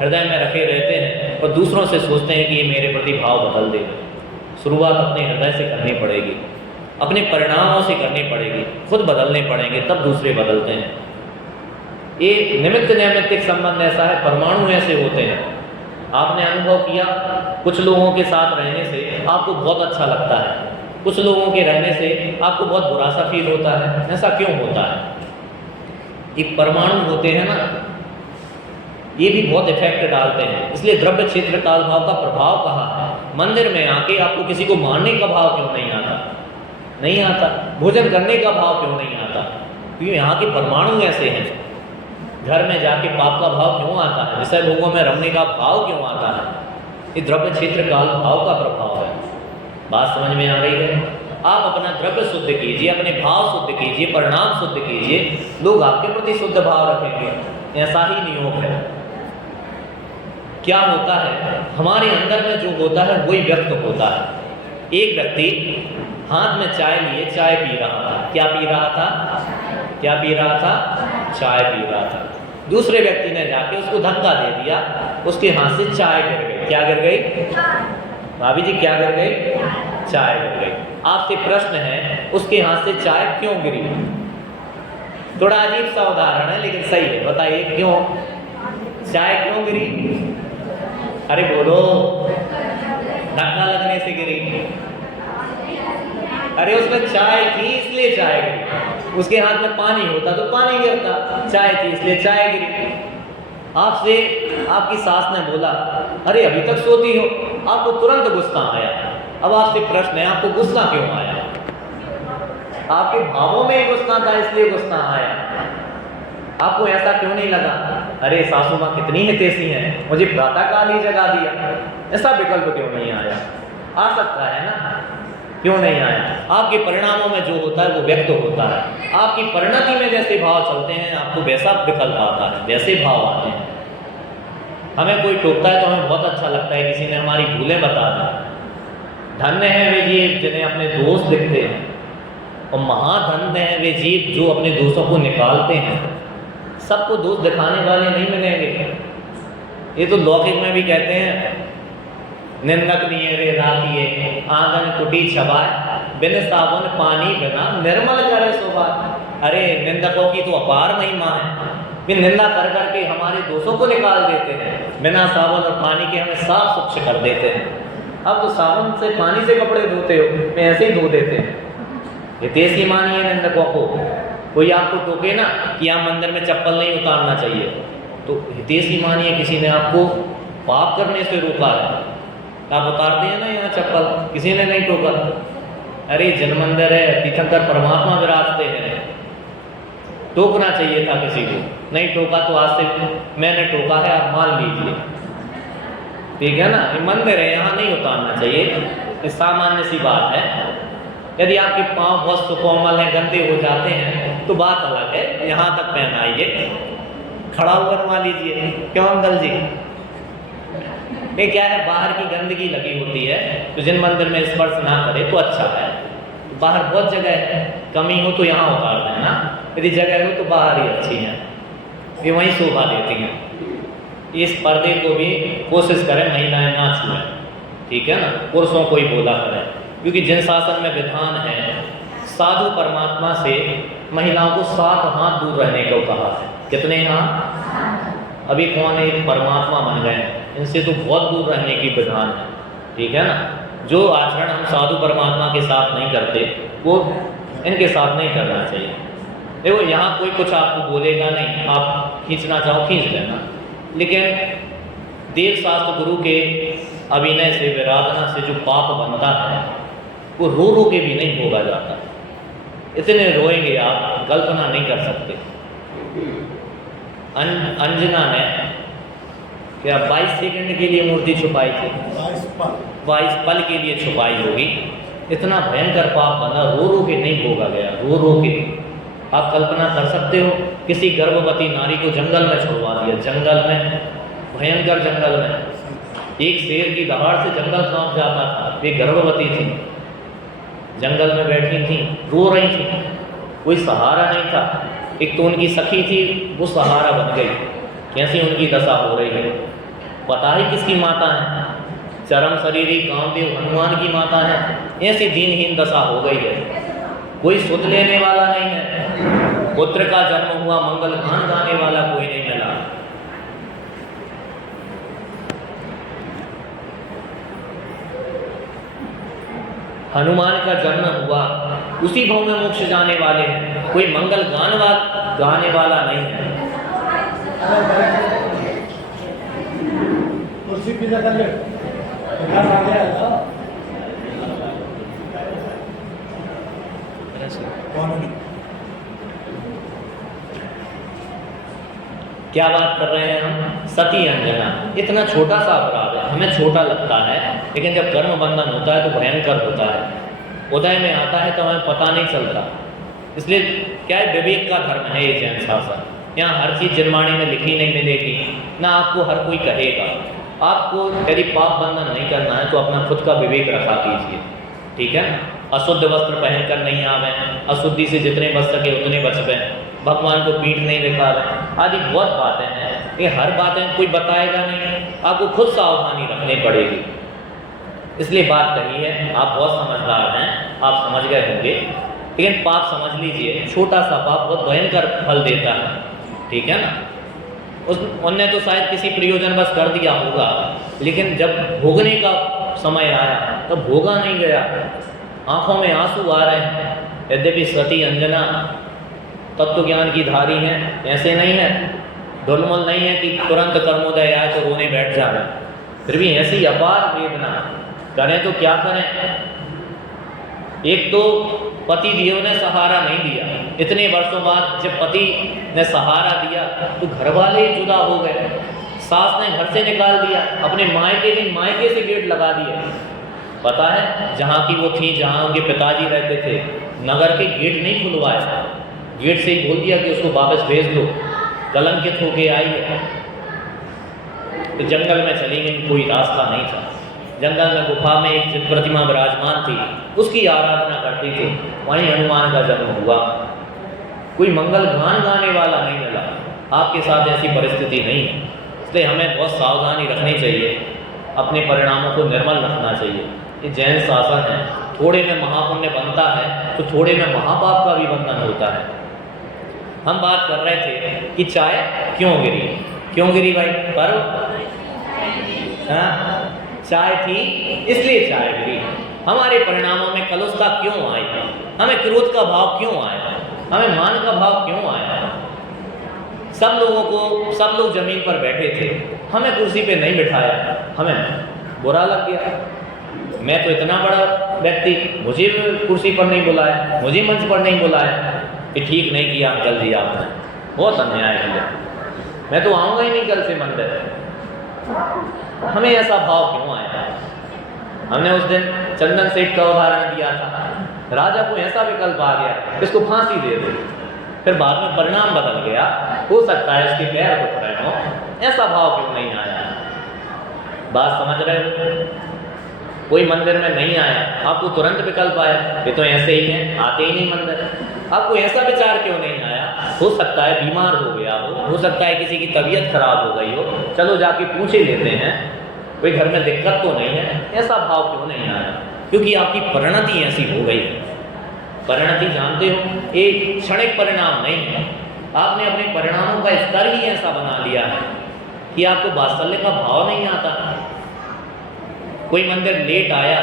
हृदय में रखे रहते हैं और दूसरों से सोचते हैं कि ये मेरे प्रति भाव बदल देगा। शुरुआत अपने हृदय से करनी पड़ेगी, अपने परिणामों से करनी पड़ेगी, खुद बदलने पड़ेंगे, तब दूसरे बदलते हैं। ये निमित्त नैमित्तिक संबंध ऐसा है, परमाणु ऐसे होते हैं। आपने अनुभव किया, कुछ लोगों के साथ रहने से आपको बहुत अच्छा लगता है, कुछ लोगों के रहने से आपको बहुत बुरा सा फील होता है। ऐसा क्यों होता है? ये परमाणु होते हैं ना, ये भी बहुत इफेक्ट डालते हैं। इसलिए द्रव्य क्षेत्र काल भाव का प्रभाव कहाँ है? मंदिर में आके आपको किसी को मारने का भाव क्यों नहीं आता? नहीं आता। भोजन करने का भाव क्यों नहीं आता? क्योंकि यहाँ के परमाणु ऐसे हैं। घर में जाके पाप का भाव क्यों आता है? विषय भोगों में रमने का भाव क्यों आता है? ये द्रव्य क्षेत्र काल भाव का प्रभाव है। बात समझ में आ रही है? आप अपना द्रव्य शुद्ध कीजिए, अपने भाव शुद्ध कीजिए, परिणाम शुद्ध कीजिए, लोग आपके प्रति शुद्ध भाव रखेंगे। ऐसा ही नियोग है। क्या होता है, हमारे अंदर में जो होता है वही व्यक्त होता है। एक व्यक्ति हाथ में चाय लिए चाय पी रहा था। क्या पी रहा था? क्या पी रहा था? चाय पी रहा था। दूसरे व्यक्ति ने जाके उसको धक्का दे दिया, उसके हाथ से चाय गिर गई। क्या गिर गई? भाभी जी क्या गिर गई? चाय गिर गई। आपसे प्रश्न है, उसके हाथ से चाय क्यों गिरी? थोड़ा अजीब सा उदाहरण है लेकिन सही है, बताइए क्यों चाय क्यों गिरी? अरे बोलो। धक्का लगने से गिरी। अरे उसमें चाय थी इसलिए चाय गिरी। उसके हाथ में पानी होता तो पानी गिरता, चाय थी इसलिए चाय गिरी। आपसे आपकी सास ने बोला, अरे अभी तक सोती हो? आपको तुरंत गुस्सा आया। अब आपसे प्रश्न है, आपको गुस्सा क्यों आया? आपके भावों में गुस्सा था इसलिए गुस्सा आया। आपको ऐसा क्यों नहीं लगा, अरे सासू माँ कितनी हितैषी हैं, मुझे प्रातःकाल ही जगा दिया? ऐसा विकल्प क्यों नहीं आया? आ सकता है ना, क्यों नहीं आया? आपके परिणामों में जो होता है वो व्यक्त होता है। आपकी परिणति में जैसे भाव चलते हैं आपको वैसा विकल्प आता है, वैसे भाव आते हैं। हमें कोई टोकता है तो हमें बहुत अच्छा लगता है, किसी ने हमारी भूलें बता दी। धन्य है वे जीव जिन्हें अपने दोष दिखते हैं, और महाधन्य है वे जीव जो अपने दोषों को निकालते हैं। सबको दोष दिखाने वाले नहीं मिलेंगे। ये तो लौकिक में भी कहते हैं, निंदक निये रे राखिए आंगन कुटी छबाए, बिन साबुन पानी बिना निर्मल करे शोभाए। अरे निंदकों की तो अपार महिमा है, वे निंदा कर करके हमारे दोषों को निकाल देते हैं, बिना साबुन और पानी के हमें साफ स्वच्छ कर देते हैं। अब तो साबुन से पानी से कपड़े धोते हो, मैं ऐसे ही धो देते हैं। हितैषी मानिए निंदकों को। कोई आपको टोके ना कि आप मंदिर में चप्पल नहीं उतारना चाहिए, तो हितैषी मानिए किसी ने आपको पाप करने से रोका है, आप उतारते हैं ना यहाँ चप्पल, किसी ने नहीं टोका। अरे जन मंदिर है, तीर्थंकर परमात्मा विराजते हैं, टोकना चाहिए था किसी को, नहीं टोका तो आज से मैंने टोका है आप मान लीजिए, ठीक है ना। ये मंदिर है, यहाँ नहीं उतारना चाहिए, ये सामान्य सी बात है। यदि आपके पाँव बहुत सुकोमल हैं, गंदे हो जाते हैं तो बात अलग है, यहाँ तक पहनाइए, खड़ा हुआ बनवा लीजिए। क्यों अंकल जी? ये क्या है, बाहर की गंदगी लगी होती है तो जिन मंदिर में स्पर्श ना करे तो अच्छा है। तो बाहर बहुत जगह है, कमी हो तो यहाँ उतार देना, यदि जगह हो तो बाहर ही अच्छी है, ये वहीं शोभा देती हैं। इस पर्दे को भी कोशिश करें महिलाएं ना छुएं, ठीक है ना, पुरुषों को ही बोला करें, क्योंकि जिन शासन में विधान है, साधु परमात्मा से महिलाओं को 7 हाथ दूर रहने को कहा है। कितने हाथ? अभी कौन है परमात्मा बन गए, इनसे तो बहुत दूर रहने की विधान है, ठीक है ना। जो आचरण हम साधु परमात्मा के साथ नहीं करते वो इनके साथ नहीं करना चाहिए। देखो यहाँ कोई कुछ आपको बोलेगा नहीं, आप खींचना चाहो खींच लेना, लेकिन देव शास्त्र गुरु के अभिनय से, विराधना से जो पाप बनता है वो रो रो के भी नहीं भोगा जाता। इतने रोएंगे आप कल्पना नहीं कर सकते। अंजना ने क्या 22 सेकंड के लिए मूर्ति छुपाई थी, 22 पल के लिए छुपाई होगी। इतना भयंकर पाप बना, रो रो के नहीं भोगा गया, रो रो के। आप कल्पना कर सकते हो, किसी गर्भवती नारी को जंगल में छुड़वा दिया, जंगल में, भयंकर जंगल में। एक शेर की दहाड़ से जंगल कांप जाता था, वे गर्भवती थी, जंगल में बैठी थी, रो रही थी, कोई सहारा नहीं था। एक तो उनकी सखी थी, वो सहारा बन गई, कैसी उनकी दशा हो रही है। पता ही किसकी माता है, चरम शरीरी कामदेव हनुमान की माता है। ऐसी दीनहीन दशा हो गई है, कोई सुध लेने वाला नहीं है, पुत्र का जन्म हुआ, मंगल गान गाने वाला कोई नहीं मिला। हनुमान का जन्म हुआ, उसी भाव में मोक्ष जाने वाले हैं, कोई मंगल गाने वाला नहीं है। क्या बात कर रहे हैं हम? सती अंजना, इतना छोटा सा अपराध है, हमें छोटा लगता है, लेकिन जब कर्म बंधन होता है तो भयंकर होता है। उदय में आता है तो हमें पता नहीं चलता। इसलिए क्या है, विवेक का धर्म है ये जैन शासन। यहाँ हर चीज़ जनवाणी में लिखी नहीं मिलेगी, ना आपको हर कोई कहेगा। आपको यदि पाप बंधन नहीं करना है तो अपना खुद का विवेक रखा कीजिए, ठीक है। अशुद्ध वस्त्र पहनकर नहीं आवे, अशुद्धि से जितने बच सके उतने बचबे, भगवान को पीठ नहीं दिखावे, आदि बहुत बातें हैं। ये हर बातें कोई बताएगा नहीं, आपको खुद सावधानी रखनी पड़ेगी। इसलिए बात कही है, आप बहुत समझदार हैं, आप समझ गए होंगे। लेकिन पाप समझ लीजिए, छोटा सा पाप बहुत भयंकर फल देता है, ठीक है ना। उनने तो शायद किसी प्रयोजन बस कर दिया होगा, लेकिन जब भोगने का समय आया तब भोगा नहीं गया, आंखों में आंसू आ रहे हैं। यद्यपि सती अंजना तत्व ज्ञान की धारी हैं, ऐसे नहीं है, ढुलमुल नहीं है कि तुरंत कर्मोदय आए तो रोने बैठ जा रहे, फिर भी ऐसी अपार वेदना। करें तो क्या करें। एक तो पति देव ने सहारा नहीं दिया, इतने वर्षों बाद जब पति ने सहारा दिया तो घर वाले ही जुदा हो गए, सास ने घर से निकाल दिया, अपने मायके से गेट लगा दिए। पता है, जहाँ की वो थी, जहाँ उनके पिताजी रहते थे, नगर के गेट नहीं खुलवाए, गेट से ही बोल दिया कि उसको वापस भेज दो, कलंकित होके आई है। तो जंगल में चली गई, कोई रास्ता नहीं था। जंगल में गुफा में एक प्रतिमा विराजमान थी, उसकी आराधना करती थी, वहीं हनुमान का जन्म हुआ। कोई मंगल गान गाने वाला नहीं मिला। आपके साथ ऐसी परिस्थिति नहीं है, इसलिए हमें बहुत सावधानी रखनी चाहिए, अपने परिणामों को निर्मल रखना चाहिए। ये जैन शासन है, थोड़े में महापुण्य बनता है तो थोड़े में महापाप का भी बंधन होता है। हम बात कर रहे थे कि चाय क्यों गिरी भाई, पर्व, हाँ, चाय थी इसलिए चाय गिरी। हमारे परिणामों में कलुषता क्यों आई, हमें क्रोध का भाव क्यों आया, हमें मान का भाव क्यों आया। सब लोग जमीन पर बैठे थे, हमें कुर्सी पे नहीं बिठाया, हमें बुरा लग गया। मैं तो इतना बड़ा व्यक्ति, मुझे कुर्सी पर नहीं बुलाया, मुझे मंच पर नहीं बुलाया, कि ठीक नहीं किया अंकल जी आपने, बहुत अन्याय किया, मैं तो आऊँगा ही नहीं कल से मंदिर। हमें ऐसा भाव क्यों आया। हमने उस दिन चंदन सेठ का उदाहरण दिया था, राजा को ऐसा विकल्प आ गया इसको फांसी दे दो, फिर बाद में परिणाम बदल गया, हो सकता है इसके पैर दुख रहे हो, ऐसा भाव क्यों नहीं आया। बात समझ रहे हो। कोई मंदिर में नहीं आया, आपको तुरंत विकल्प आया, ये तो ऐसे ही हैं, आते ही नहीं मंदिर। आपको ऐसा विचार क्यों नहीं आया, हो सकता है बीमार हो गया हो सकता है किसी की तबीयत खराब हो गई हो, चलो जाके पूछ ही लेते हैं, कोई घर में दिक्कत तो नहीं है, ऐसा भाव क्यों नहीं आया। क्योंकि आपकी परिणति ऐसी हो गई। परिणति जानते हो, एक क्षणिक परिणाम नहीं है, आपने अपने परिणामों का स्तर ही ऐसा बना लिया है कि आपको वात्सल्य का भाव नहीं आता। कोई मंदिर लेट आया,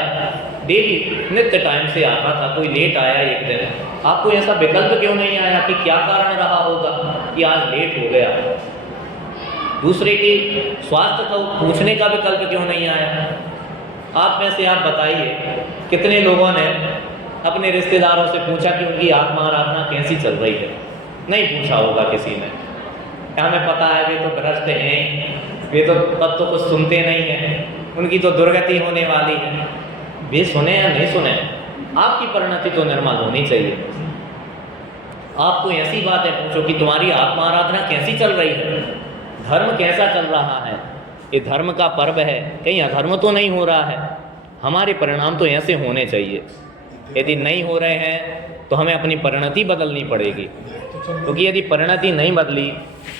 डेली नित्य टाइम से आता था, कोई लेट आया एक दिन, आपको ऐसा विकल्प क्यों नहीं आया कि क्या कारण रहा होगा कि आज लेट हो गया। दूसरे के स्वास्थ्य को पूछने का विकल्प क्यों नहीं आया। आप में से आप बताइए कितने लोगों ने अपने रिश्तेदारों से पूछा कि उनकी आत्मा आराधना कैसी चल रही है। नहीं पूछा होगा किसी ने। हमें पता है वे तो भ्रष्ट हैं, वे तो तब तो कुछ सुनते नहीं हैं, उनकी तो दुर्गति होने वाली है। वे सुने या नहीं सुने, आपकी परिणति तो निर्मल होनी चाहिए। आपको ऐसी बातें पूछो कि तुम्हारी आत्मा आराधना कैसी चल रही है, धर्म कैसा चल रहा है, ये धर्म का पर्व है, कहीं अधर्म तो नहीं हो रहा है। हमारे परिणाम तो ऐसे होने चाहिए। यदि नहीं हो रहे हैं तो हमें अपनी परिणति बदलनी पड़ेगी, क्योंकि यदि परिणति नहीं बदली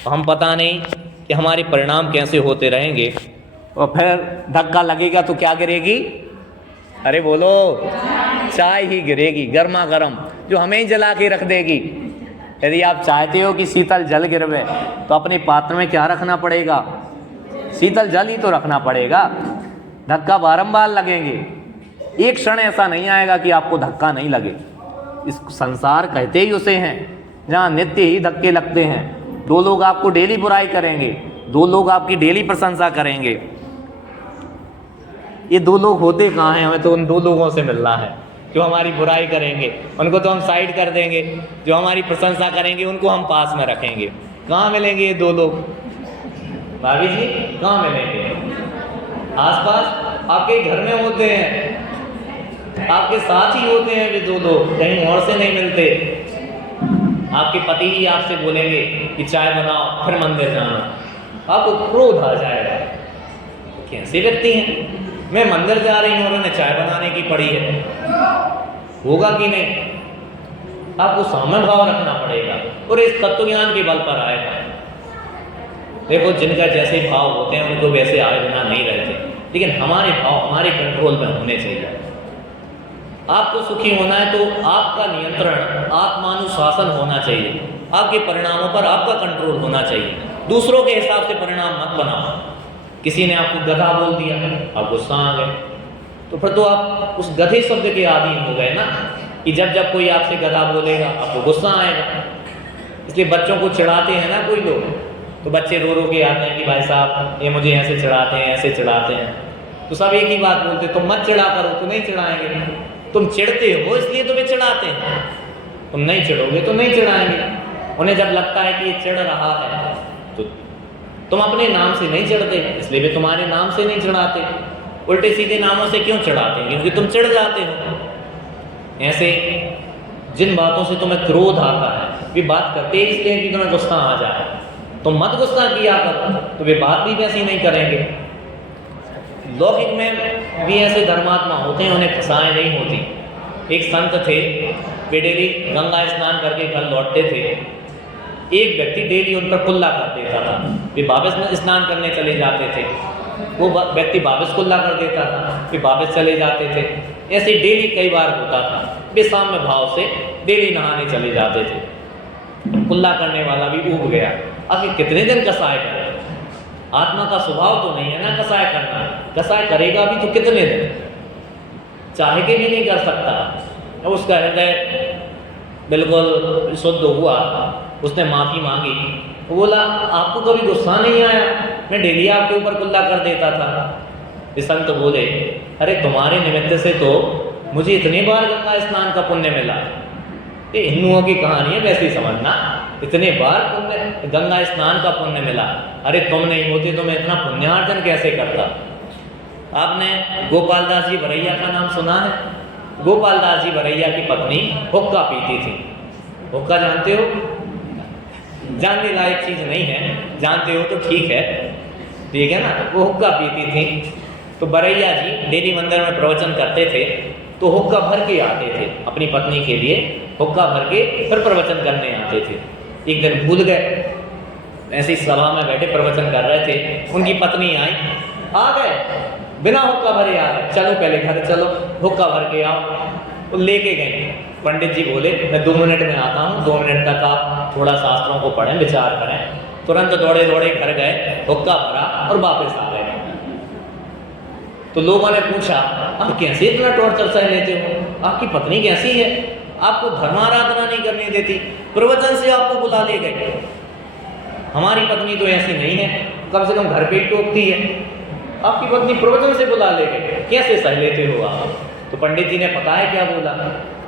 तो हम पता नहीं कि हमारे परिणाम कैसे होते रहेंगे। और फिर धक्का लगेगा तो क्या गिरेगी, अरे बोलो, चाय ही गिरेगी, गर्मा गर्म, जो हमें ही जला के रख देगी। यदि आप चाहते हो कि शीतल जल गिरवे तो अपने पात्र में क्या रखना पड़ेगा, शीतल जल ही तो रखना पड़ेगा। धक्का बारंबार लगेंगे, एक क्षण ऐसा नहीं आएगा कि आपको धक्का नहीं लगे। इस संसार कहते ही उसे हैं जहाँ नित्य ही धक्के लगते हैं। दो लोग आपको डेली बुराई करेंगे, दो लोग आपकी डेली प्रशंसा करेंगे। ये दो लोग होते कहाँ हैं, हमें तो उन दो लोगों से मिलना है जो हमारी बुराई करेंगे, उनको तो हम साइड कर देंगे, जो हमारी प्रशंसा करेंगे उनको हम पास में रखेंगे। कहाँ मिलेंगे ये दो लोग, भाभी जी कहाँ मिलेंगे? आसपास आपके घर में होते हैं, आपके साथ ही होते हैं वे दो लोग, कहीं और से नहीं मिलते। आपके पति ही आपसे बोलेंगे कि चाय बनाओ फिर मंदिर जाना, आपको क्रोध आ जाएगा। कैसे व्यक्ति हैं, मैं मंदिर जा रही हूँ और उन्हें चाय बनाने की पड़ी है, होगा कि नहीं? आपको साम्य भाव रखना पड़ेगा और इस तत्व ज्ञान के बल पर आएगा। देखो, जिनका जैसे भाव होते हैं उनको वैसे आए बिना नहीं रहते, लेकिन हमारे भाव हमारे कंट्रोल में होने चाहिए। आपको सुखी होना है तो आपका नियंत्रण, आत्मानुशासन होना चाहिए। आपके परिणामों पर आपका कंट्रोल होना चाहिए। दूसरों के हिसाब से परिणाम मत बनाओ। किसी ने आपको गधा बोल दिया, आप गुस्सा आ गए, तो फिर तो आप उस गधे शब्द के अधीन हो गए ना, कि जब जब कोई आपसे गधा बोलेगा आपको गुस्सा आएगा। इसलिए बच्चों को चिढ़ाते हैं ना कोई लोग, तो बच्चे रो रो के आते हैं कि भाई साहब ये मुझे ऐसे चिढ़ाते हैं, ऐसे चिढ़ाते हैं। तो सब एक ही बात बोलते, तुम मत चिढ़ा करो तो नहीं चिढ़ाएंगे। तुम चिढ़ते हो इसलिए तुम्हें चिढ़ाते हैं, तुम नहीं चिढ़ोगे तो नहीं चिढ़ाएंगे। उन्हें जब लगता है कि ये चिढ़ रहा है तो तुम अपने नाम से नहीं चिढ़ते, इसलिए वे तुम्हारे नाम से नहीं चिढ़ाते। उल्टे सीधे नामों से क्यों चिढ़ाते हैं? क्योंकि तुम चिढ़ जाते हो। ऐसे जिन बातों से तुम्हें क्रोध आता है वे बात करते हैं इसलिए कि तुम्हें गुस्सा आ जाए। तुम मत गुस्सा किया करो तो वे बात भी वैसी नहीं करेंगे। लौकिक में भी ऐसे धर्मात्मा होते हैं, उन्हें फसाएं नहीं होती। एक संत थे, वे डेली गंगा स्नान करके घर लौटते थे। एक व्यक्ति डेली उन पर कुल्ला कर देता था, वे वापस स्नान करने चले जाते थे। वो व्यक्ति वापस कुल्ला कर देता था, वे वापस चले जाते थे। ऐसे डेली कई बार होता था। वे साम्य भाव से डेली नहाने चले जाते थे। कुल्ला करने वाला भी ऊब गया, आखिर कितने दिन कसाय करे? आत्मा का स्वभाव तो नहीं है ना कसाय करना। कसाय करेगा भी तो कितने दिन, चाह के भी नहीं कर सकता। उसका हृदय बिल्कुल शुद्ध हुआ, उसने माफ़ी मांगी, वो बोला आपको कभी गुस्सा नहीं आया? मैं डेली आपके ऊपर कुल्ला कर देता था। इस संत बोले, अरे तुम्हारे निमित्त से तो मुझे इतने बार गंगा स्नान का पुण्य मिला। ये हिंदुओं की कहानी है, वैसे ही समझना। इतने बार पुण्य, गंगा स्नान का पुण्य मिला। अरे तुम नहीं होते तो मैं इतना पुण्यार्जन कैसे करता? आपने गोपाल दास जी भरैया का नाम सुना है? गोपाल दास जी भरैया की पत्नी हुक्का पीती थी। हुक्का जानते हो? जानने लायक चीज़ नहीं है, जानते हो तो ठीक है, ठीक है ना। वो हुक्का पीती थी, तो भरैया जी डेली मंदिर में प्रवचन करते थे, तो हुक्का भर के आते थे अपनी पत्नी के लिए। हुक्का भर के फिर प्रवचन करने आते थे। एक दिन भूल गए, ऐसी सभा में बैठे प्रवचन कर रहे थे, उनकी पत्नी आई, आ गए बिना हुक्का भरे आ गए। चलो पहले घर चलो, हुक्का भर के आओ। वो लेके गए। पंडित जी बोले मैं 2 मिनट में आता हूँ, 2 मिनट तक आप थोड़ा शास्त्रों को पढ़ें, विचार करें। तुरंत दौड़े दौड़े घर गए, हुक्का भरा और वापस आ गए। तो लोगों ने पूछा आप कैसे इतना टॉर्चर सह लेते हो? आपकी पत्नी कैसी है? आपको धर्माराधना नहीं करने देती, प्रवचन से आपको बुला ले गए। हमारी पत्नी तो ऐसी नहीं है, कम से कम घर पे ही टोकती है। आपकी पत्नी प्रवचन से बुला ले गए, कैसे सह लेते हो आप? तो पंडित जी ने पता है क्या बोला?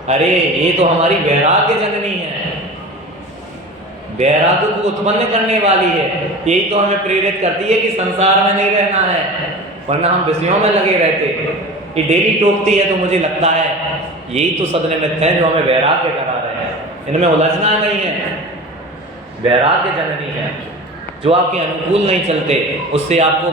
अरे ये तो हमारी वैराग्य जननी है, वैराग्य को उत्पन्न करने वाली है। यही तो हमें प्रेरित करती है कि संसार में नहीं रहना है, वरना हम विषयों में लगे रहते। ये डेली टोकती है तो मुझे लगता है यही तो सदनिमित्त है जो हमें वैराग्य करा रहे हैं। इनमें उलझना नहीं है। वैराग्य जननी है, जो आपके अनुकूल नहीं चलते उससे आपको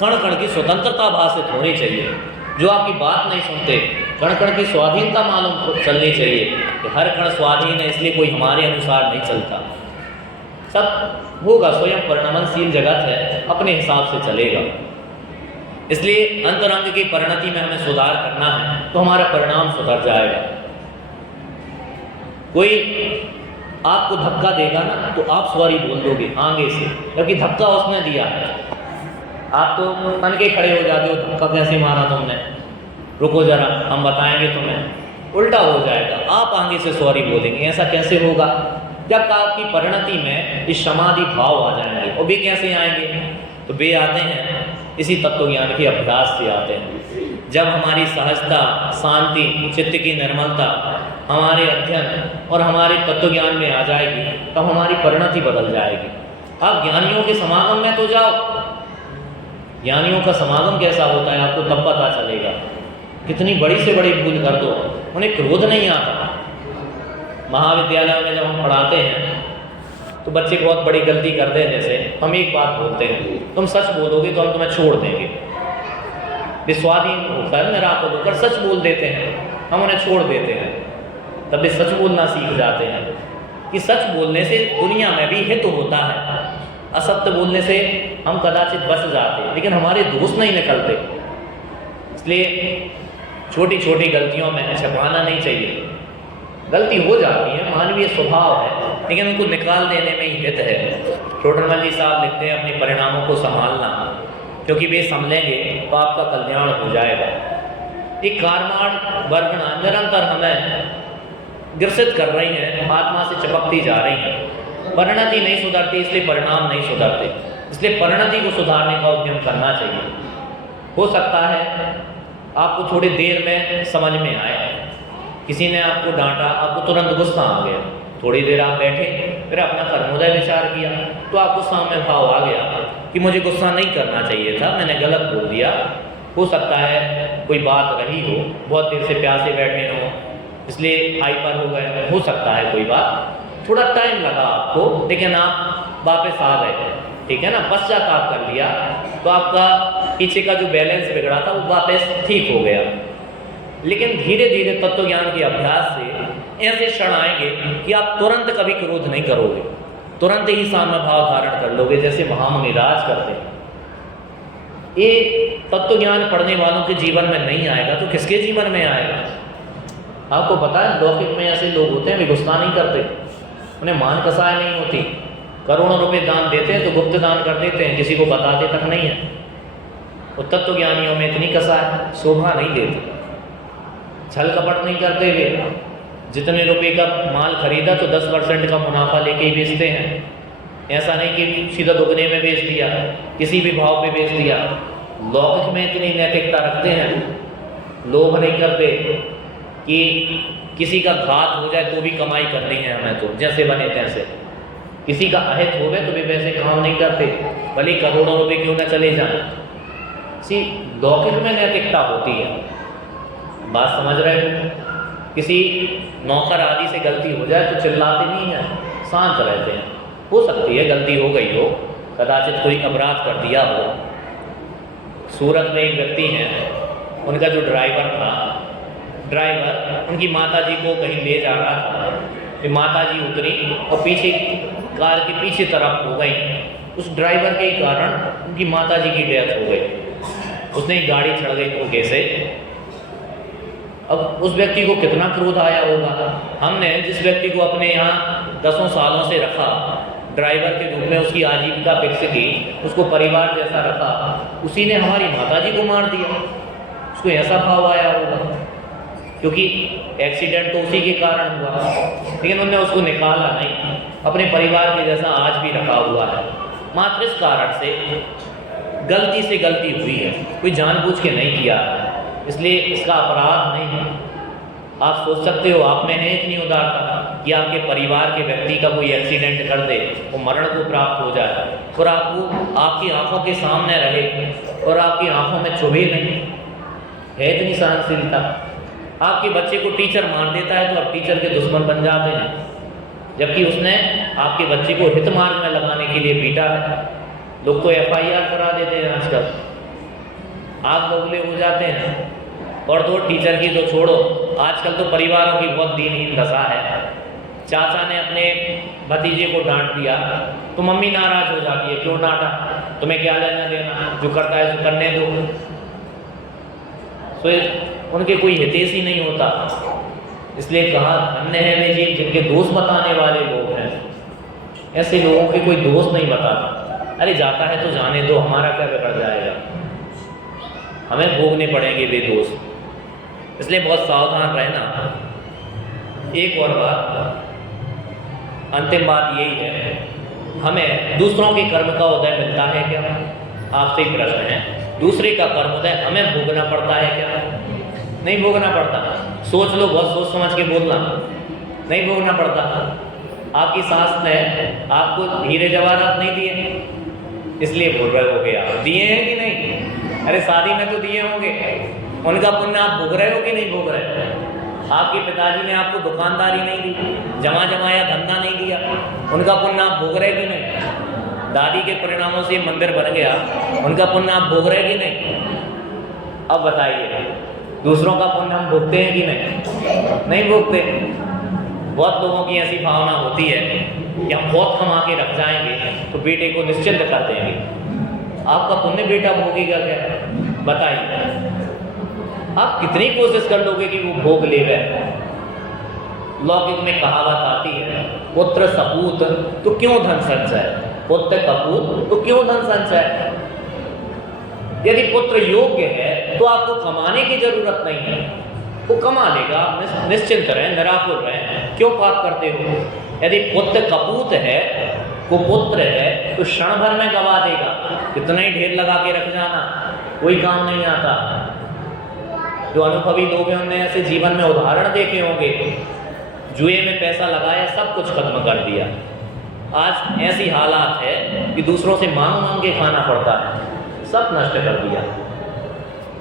कण कण की स्वतंत्रता भाषित होनी चाहिए। जो आपकी बात नहीं सुनते, कण कण की स्वाधीनता मालूम चलनी चाहिए कि हर कण स्वाधीन है, इसलिए कोई हमारे अनुसार नहीं चलता। सब होगा, स्वयं परिणमनशील जगत है, अपने हिसाब से चलेगा। इसलिए अंतरंग की परिणति में हमें सुधार करना है तो हमारा परिणाम सुधर जाएगा। कोई आपको धक्का देगा ना तो आप सॉरी बोल दोगे आगे से, क्योंकि धक्का उसने दिया है। आप तो तन के खड़े हो जाते हो, धक्का कैसे मारा तुमने, रुको जरा हम बताएंगे तुम्हें। उल्टा हो जाएगा, आप आगे से सॉरी बोलेंगे। ऐसा कैसे होगा? जब आपकी परिणति में इस समाधि भाव आ जाएंगे। और वे कैसे आएंगे? तो वे आते हैं इसी तत्व ज्ञान के अभ्यास से आते हैं। जब हमारी सहजता, शांति, चित्त की निर्मलता हमारे अध्ययन और हमारे तत्व ज्ञान में आ जाएगी, तब हमारी परिणति बदल जाएगी। आप ज्ञानियों के समागम में तो जाओ, ज्ञानियों का समागम कैसा होता है आपको तब पता चलेगा। कितनी बड़ी से बड़ी भूल कर दो, उन्हें क्रोध नहीं आता। महाविद्यालय में जब हम पढ़ाते हैं तो बच्चे बहुत बड़ी गलती करते हैं। जैसे हम एक बात बोलते हैं, तुम सच बोलोगे तो हम तुम्हें छोड़ देंगे। विश्वाधीन होकर निराकल होकर सच बोल देते हैं, हम उन्हें छोड़ देते हैं। तब वे सच बोलना सीख जाते हैं कि सच बोलने से दुनिया में भी हित होता है, असत्य बोलने से हम कदाचित बच जाते हैं, लेकिन हमारे दोस्त नहीं निकलते। इसलिए छोटी छोटी गलतियों में छपाना नहीं चाहिए। गलती हो जाती है, मानवीय स्वभाव है, लेकिन उनको निकाल देने में ही हित है। टोडरमल जी साहब लिखते हैं, अपने परिणामों को संभालना, क्योंकि वे संभलेंगे तो आपका कल्याण हो जाएगा। एक कार्माण वर्गणा निरंतर हमें ग्रसित कर रही है, आत्मा से चिपकती जा रही है। परिणति नहीं सुधरती, इसलिए परिणाम नहीं सुधरते। इसलिए परिणति को सुधारने का उद्यम करना चाहिए। हो सकता है आपको थोड़ी देर में समझ में आए, किसी ने आपको डांटा, आपको तुरंत गुस्सा आ गया, थोड़ी देर आप बैठे, फिर अपना कर्मोदय विचार किया तो आपको सामने भाव आ गया कि मुझे गुस्सा नहीं करना चाहिए था, मैंने गलत बोल दिया। हो सकता है कोई बात रही हो, बहुत देर से प्यासे बैठे हो, इसलिए हाइपर हो गए, हो सकता है कोई बात, थोड़ा टाइम लगा आपको, लेकिन आप वापस आ गए, ठीक है ना, पश्चाताप कर लिया तो आपका पीछे का जो बैलेंस बिगड़ा था वो वापस ठीक हो गया। लेकिन धीरे धीरे तत्व ज्ञान के अभ्यास से ऐसे क्षण आएंगे कि आप तुरंत कभी क्रोध नहीं करोगे, तुरंत ही साम्य भाव धारण कर लोगे, जैसे महामुनि राज करते हैं। ये तत्व ज्ञान पढ़ने वालों के जीवन में नहीं आएगा तो किसके जीवन में आएगा? आपको पता है लौकिक में ऐसे लोग होते हैं, वे गुस्सा नहीं करते, उन्हें मान कसाय नहीं होती, करोड़ों रुपए दान देते हैं तो गुप्त दान कर देते हैं, किसी को बताते तक नहीं है। और तत्व ज्ञानियों में इतनी कसाय शोभा नहीं देती, छल कपट नहीं करते वे, जितने रुपए का माल खरीदा तो 10% का मुनाफा लेके ही बेचते हैं। ऐसा नहीं कि सीधा दुगने में बेच दिया, किसी भी भाव पे बेच दिया। लौकिक में इतनी नैतिकता रखते हैं, लोभ नहीं करते कि किसी का घात हो जाए तो भी कमाई करनी है हमें, तो जैसे बने तैसे, किसी का अहित हो गए तो भी वैसे काम नहीं करते, भले करोड़ों रुपए क्यों न चले जाए। सी लौकिक में नैतिकता होती है, बात समझ रहे हो? किसी नौकर आदि से गलती हो जाए तो चिल्लाते नहीं हैं, शांत रहते हैं। हो सकती है गलती हो गई हो, कदाचित कोई अपराध कर दिया हो। सूरत में एक व्यक्ति हैं, उनका जो ड्राइवर था, ड्राइवर उनकी माताजी को कहीं ले जा रहा था, फिर माताजी उतरी और पीछे कार के पीछे तरफ हो गई। उस ड्राइवर के कारण उनकी माताजी की डेथ हो गई, उसने गाड़ी चढ़ गई धोखे से। अब उस व्यक्ति को कितना क्रोध आया होगा। हमने जिस व्यक्ति को अपने यहाँ 10 सालों से रखा, ड्राइवर के रूप में उसकी आजीविका फिक्स की, उसको परिवार जैसा रखा, उसी ने हमारी माताजी को मार दिया। उसको ऐसा भाव आया होगा, क्योंकि एक्सीडेंट तो उसी के कारण हुआ, लेकिन उन्होंने उसको निकाला नहीं, अपने परिवार के जैसा आज भी रखा हुआ है। मात्र इस कारण से गलती हुई है, कोई जानबूझ के नहीं किया है, इसलिए इसका अपराध नहीं है। आप सोच सकते हो आप में है इतनी उदारता कि आपके परिवार के व्यक्ति का कोई एक्सीडेंट कर दे, वो मरण को प्राप्त हो जाए और आपको आपकी आंखों के सामने रहे और आपकी आंखों में चुभे नहीं, है इतनी सहनशीलता। आपके बच्चे को टीचर मार देता है तो आप टीचर के दुश्मन बन जाते हैं, जबकि उसने आपके बच्चे को हित मार्ग में लगाने के लिए पीटा है। लोग तो FIR करा देते हैं आजकल, आग बबूले हो जाते हैं। और तो टीचर की तो छोड़ो, आजकल तो परिवारों की बहुत दीनहीन दशा है। चाचा ने अपने भतीजे को डांट दिया तो मम्मी नाराज हो जाती है, क्यों डांटा, तुम्हें क्या लेना देना, जो करता है सो करने दो। तो उनके कोई हितैषी नहीं होता, इसलिए कहा धन्य है वे जी जिनके दोष बताने वाले लोग हैं। ऐसे लोगों के कोई दोष नहीं बताता, अरे जाता है तो जाने दो, हमारा क्या बिगड़ जाएगा, हमें भोगने पड़ेंगे वे दोष। इसलिए बहुत सावधान रहना। एक और बात, अंतिम बात यही है, हमें दूसरों के कर्म का उदय मिलता है क्या? आपसे ही प्रश्न है, दूसरे का कर्म उदय हमें भोगना पड़ता है क्या? नहीं भोगना पड़ता। सोच लो, बहुत सोच समझ के बोलना, नहीं भोगना पड़ता। आपकी सास ने आपको हीरे जवाहरात नहीं दिए, इसलिए भोग रहे हो गया, दिए हैं कि नहीं? अरे शादी में तो दिए होंगे, उनका पुण्य आप भोग रहे हो कि नहीं भोग रहे? आपके पिताजी ने आपको दुकानदारी नहीं दी, जमा जमाया धंधा नहीं दिया, उनका पुण्य आप भोग रहे कि नहीं? दादी के परिणामों से मंदिर बन गया, उनका पुण्य आप भोग रहे कि नहीं? अब बताइए, दूसरों का पुण्य हम भोगते हैं कि नहीं? नहीं भोगते। बहुत लोगों की ऐसी भावना होती है कि हम बहुत कमा के रख जाएंगे तो बेटे को निश्चिंत कर देंगे। आपका पुण्य बेटा भोगेगा क्या? बताइए, आप कितनी कोशिश कर लोगे कि वो भोग ले गए? लौकिक में कहावत आती है, पुत्र सपूत तो क्यों धन संचय, पुत्र कपूत तो क्यों धन संचय। यदि पुत्र योग्य है तो आपको कमाने की जरूरत नहीं है, वो कमा लेगा, निश्चिंत रहें, निराकुल रहें, क्यों पाप करते हो? यदि पुत्र कपूत है, वो पुत्र है, तो क्षण भर में गवा देगा, कितना ही ढेर लगा के रख जाना, कोई काम नहीं आता। जो अनुभवी लोग हैं उन्होंने ऐसे जीवन में उदाहरण देखे होंगे, जुए में पैसा लगाया, सब कुछ खत्म कर दिया। आज ऐसी हालात है कि दूसरों से मांग मांग के खाना पड़ता है, सब नष्ट कर दिया।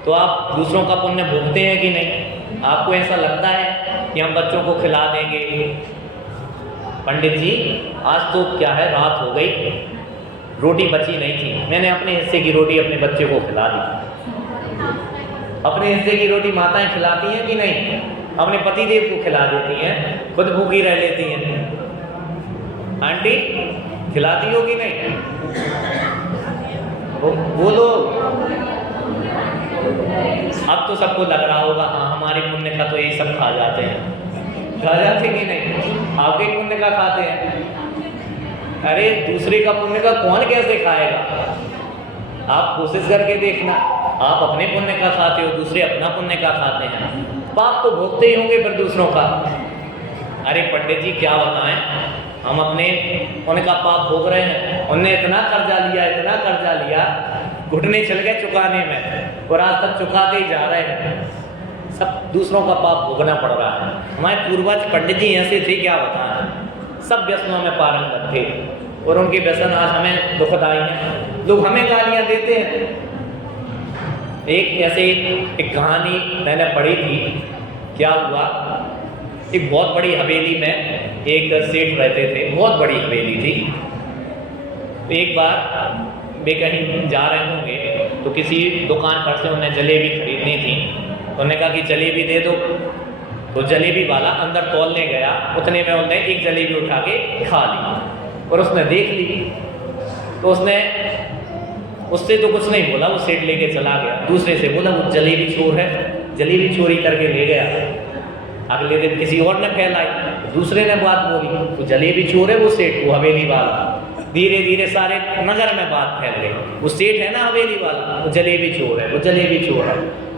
तो आप दूसरों का पुण्य भोगते हैं कि नहीं? आपको ऐसा लगता है कि हम बच्चों को खिला देंगे? पंडित जी, आज तो क्या है, रात हो गई, रोटी बची नहीं थी, मैंने अपने हिस्से की रोटी अपने बच्चे को खिला दी। अपने हिस्से की रोटी माताएं खिलाती हैं कि नहीं? अपने पतिदेव को खिला देती हैं, खुद भूखी रह लेती हैं। आंटी खिलाती हो कि नहीं? बोलो। अब तो सबको लग रहा होगा हाँ, हमारे पुण्य का तो यही सब खा जाते हैं। खा जाते कि नहीं? आपके पुण्य का खाते हैं। अरे दूसरे का पुण्य का कौन कैसे खाएगा? आप कोशिश करके देखना, आप अपने पुण्य का खाते हो, दूसरे अपना पुण्य का खाते हैं, पाप तो भोगते ही होंगे फिर दूसरों का। अरे पंडित जी क्या बताएं, हम अपने उनका पाप भोग रहे हैं। उनने इतना कर्जा लिया, इतना कर्जा लिया, घुटने चल गए चुकाने में, और आज तक चुकाते ही जा रहे हैं। सब दूसरों का पाप भोगना पड़ रहा है। हमारे पूर्वज पंडित जी ऐसे थे, क्या बताएं, सब व्यसनों में पारंगत थे, और उनके व्यसन आज हमें दुखदाई हैं। लोग हमें गालियाँ देते हैं। एक ऐसे एक कहानी मैंने पढ़ी थी। क्या हुआ, एक बहुत बड़ी हवेली में एक सेठ रहते थे, बहुत बड़ी हवेली थी। तो एक बार वे कहीं जा रहे होंगे तो किसी दुकान पर से उन्हें जलेबी खरीदनी थी। उन्होंने कहा कि जलेबी दे दो। तो जलेबी वाला अंदर तौलने गया, उतने में उन्होंने एक जलेबी उठा के खा ली और उसने देख ली। तो उससे तो कुछ नहीं बोला, वो सेठ लेके चला गया। दूसरे से बोला वो जलेबी चोर है, जलेबी चोरी करके ले गया। अगले दिन किसी और ने फैलाई, दूसरे ने बात बोली, वो जलेबी चोर है वो सेठ, वो हवेली वाला। धीरे धीरे सारे नगर में बात फैल गई, वो सेठ है ना हवेली वाला, वो जलेबी चोर है, वो जलेबी चोर है।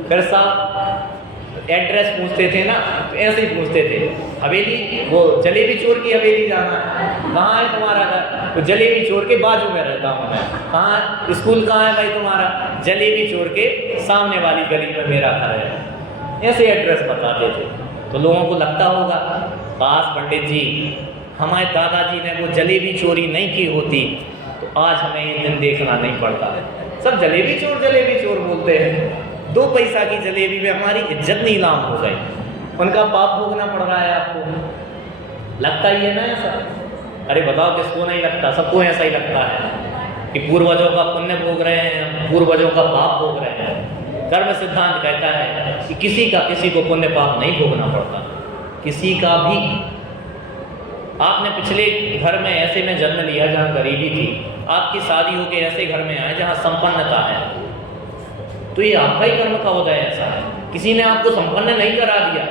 फिर साहब एड्रेस पूछते थे ना, तो ऐसे ही पूछते थे, हवेली, वो जलेबी चोर की हवेली जाना है, कहाँ है तुम्हारा घर? तो जलेबी चोर के बाजू में रहता हूँ मैं। कहाँ, स्कूल कहाँ है भाई तुम्हारा? जलेबी चोर के सामने वाली गली में मेरा घर है। ऐसे एड्रेस बताते थे। तो लोगों को लगता होगा, पास पंडित जी, हमारे दादाजी ने वो जलेबी चोरी नहीं की होती तो आज हमें ये दिन देखना नहीं पड़ता। सब जलेबी चोर बोलते हैं। 2 पैसा की जलेबी में हमारी इज्जत नीलाम हो गई, उनका पाप भोगना पड़ रहा है। आपको लगता ही है ना ऐसा? अरे बताओ किसको नहीं लगता? सबको ऐसा ही लगता है कि पूर्वजों का पुण्य भोग रहे हैं, पूर्वजों का पाप भोग रहे हैं। कर्म सिद्धांत कहता है कि किसी को पुण्य पाप नहीं भोगना पड़ता, किसी का भी। आपने पिछले घर में ऐसे में जन्म लिया जहाँ गरीबी थी, आपकी शादी होकर ऐसे घर में आए जहाँ संपन्नता है, तो ये आपका ही कर्म का उदय ऐसा है। किसी ने आपको संपन्न नहीं करा दिया,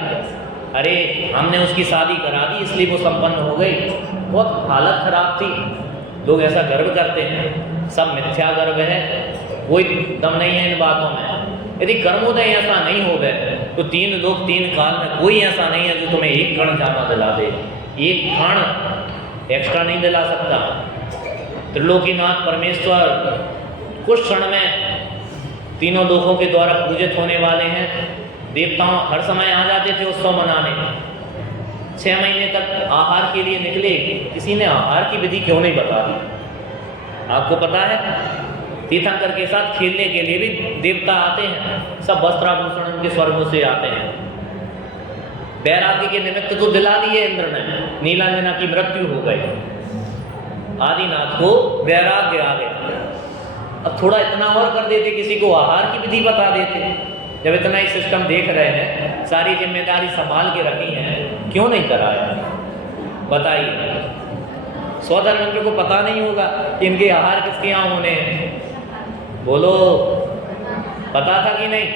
अरे हमने उसकी शादी करा दी इसलिए वो संपन्न हो गई। बहुत हालत खराब थी, लोग ऐसा गर्व करते हैं, सब मिथ्या गर्व है, कोई दम नहीं है इन बातों में। यदि कर्मोदय ऐसा नहीं हो गए तो 3 लोग 3 काल में कोई ऐसा नहीं है जो तुम्हें 1 कण जाना दिला दे, 1 कण एक्स्ट्रा नहीं दिला सकता। त्रिलोकीनाथ परमेश्वर कुछ क्षण में तीनों लोकों के द्वारा पूजित होने वाले हैं। देवताओं हर समय आ जाते थे उत्सव मनाने। 6 महीने तक आहार के लिए निकले, किसी ने आहार की विधि क्यों नहीं बता दी? आपको पता है? तीर्थंकर के साथ खेलने के लिए भी देवता आते हैं, सब वस्त्राभूषण उनके स्वर्गों से आते हैं। वैराग्य के निमित्त तो दिला दिए इंद्र ने, नीलांजना की मृत्यु हो गई, आदिनाथ को वैराग्य आ गया। अब थोड़ा इतना और कर देते, किसी को आहार की विधि बता देते। जब इतना ही सिस्टम देख रहे हैं, सारी जिम्मेदारी संभाल के रखी है, क्यों नहीं कराया? बताइए। स्वधर्मेंद्र को पता नहीं होगा कि इनके आहार किसके यहाँ होने हैं? बोलो, पता था कि नहीं?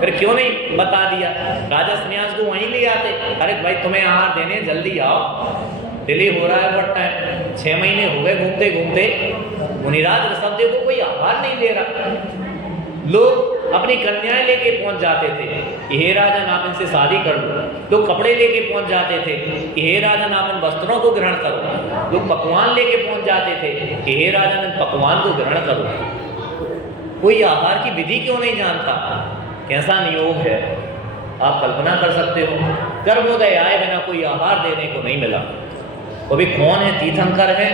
फिर क्यों नहीं बता दिया? राजा सन्यास को वहीं ले आते, अरे भाई तुम्हें आहार देने, जल्दी आओ, डिले हो रहा है बहुत टाइम, 6 महीने हो गए घूमते घूमते, मुनिराज ऋषभदेव को कोई आहार नहीं दे रहा। लोग अपनी कन्याएं लेके पहुंच जाते थे कि हे राजन आप इनसे शादी कर लो। लोग कपड़े लेके पहुंच जाते थे कि हे राजन आप इन वस्त्रों को ग्रहण करो। लोग पकवान लेके पहुंच जाते थे कि हे राजन इन पकवान को ग्रहण करो। कोई आहार की विधि क्यों नहीं जानता? कैसा नियोग है, आप कल्पना कर सकते हो। गर्भोदय आए बिना कोई आहार देने को नहीं मिला। वो भी कौन है? तीर्थंकर है,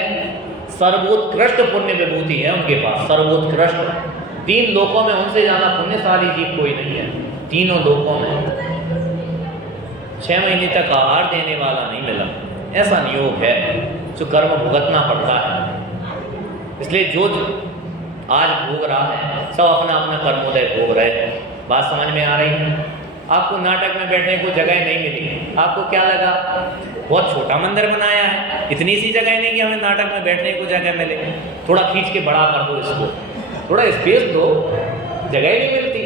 सर्वोत्कृष्ट पुण्य विभूति है उनके पास, सर्वोत्कृष्ट। 3 लोकों में उनसे ज्यादा पुण्यशाली जीव कोई नहीं है, तीनों लोकों में। 6 महीने तक आहार देने वाला नहीं मिला। ऐसा नियोग है जो कर्म भुगतना पड़ता है। इसलिए जो आज भोग रहा है, सब अपना अपना कर्मोदय भोग रहे हैं। बात समझ में आ रही है? आपको नाटक में बैठने को जगह नहीं मिली, आपको क्या लगा? बहुत छोटा मंदिर बनाया है, इतनी सी जगह नहीं कि हमें नाटक में बैठने को जगह मिले। थोड़ा खींच के बड़ा कर दो इसको, थोड़ा स्पेस दो, जगह ही नहीं मिलती।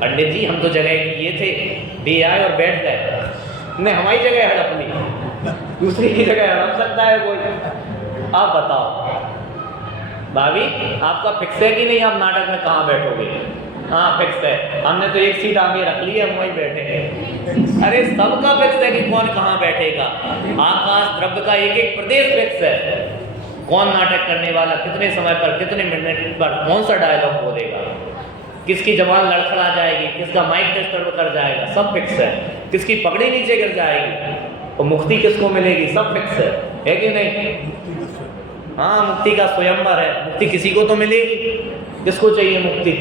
पंडित जी हम तो जगह किए थे, भी आए और बैठ गए। नहीं, हमारी जगह हड़प ली, दूसरी की जगह हड़प सकता है कोई? आप बताओ भाभी, आपका फिक्स है कि नहीं आप नाटक में कहाँ बैठोगे? हाँ फिक्स है, हमने तो एक सीट आगे रख ली है, हम वहीं बैठेंगे। अरे सबका फिक्स है कि कौन कहाँ बैठेगा। आकाश द्रव्य का एक एक प्रदेश फिक्स है। कौन नाटक करने वाला, कितने समय पर, कितने मिनट पर, कौन सा डायलॉग बोलेगा, किसकी जबान लड़खड़ा जाएगी, किसका माइक डिस्टर्ब कर जाएगा, सब फिक्स है। किसकी पगड़ी नीचे गिर जाएगी और मुक्ति किसको मिलेगी, सब फिक्स है कि नहीं? हाँ, मुक्ति का स्वयंवर है, मुक्ति किसी को तो मिलेगी। किसको चाहिए मुक्ति?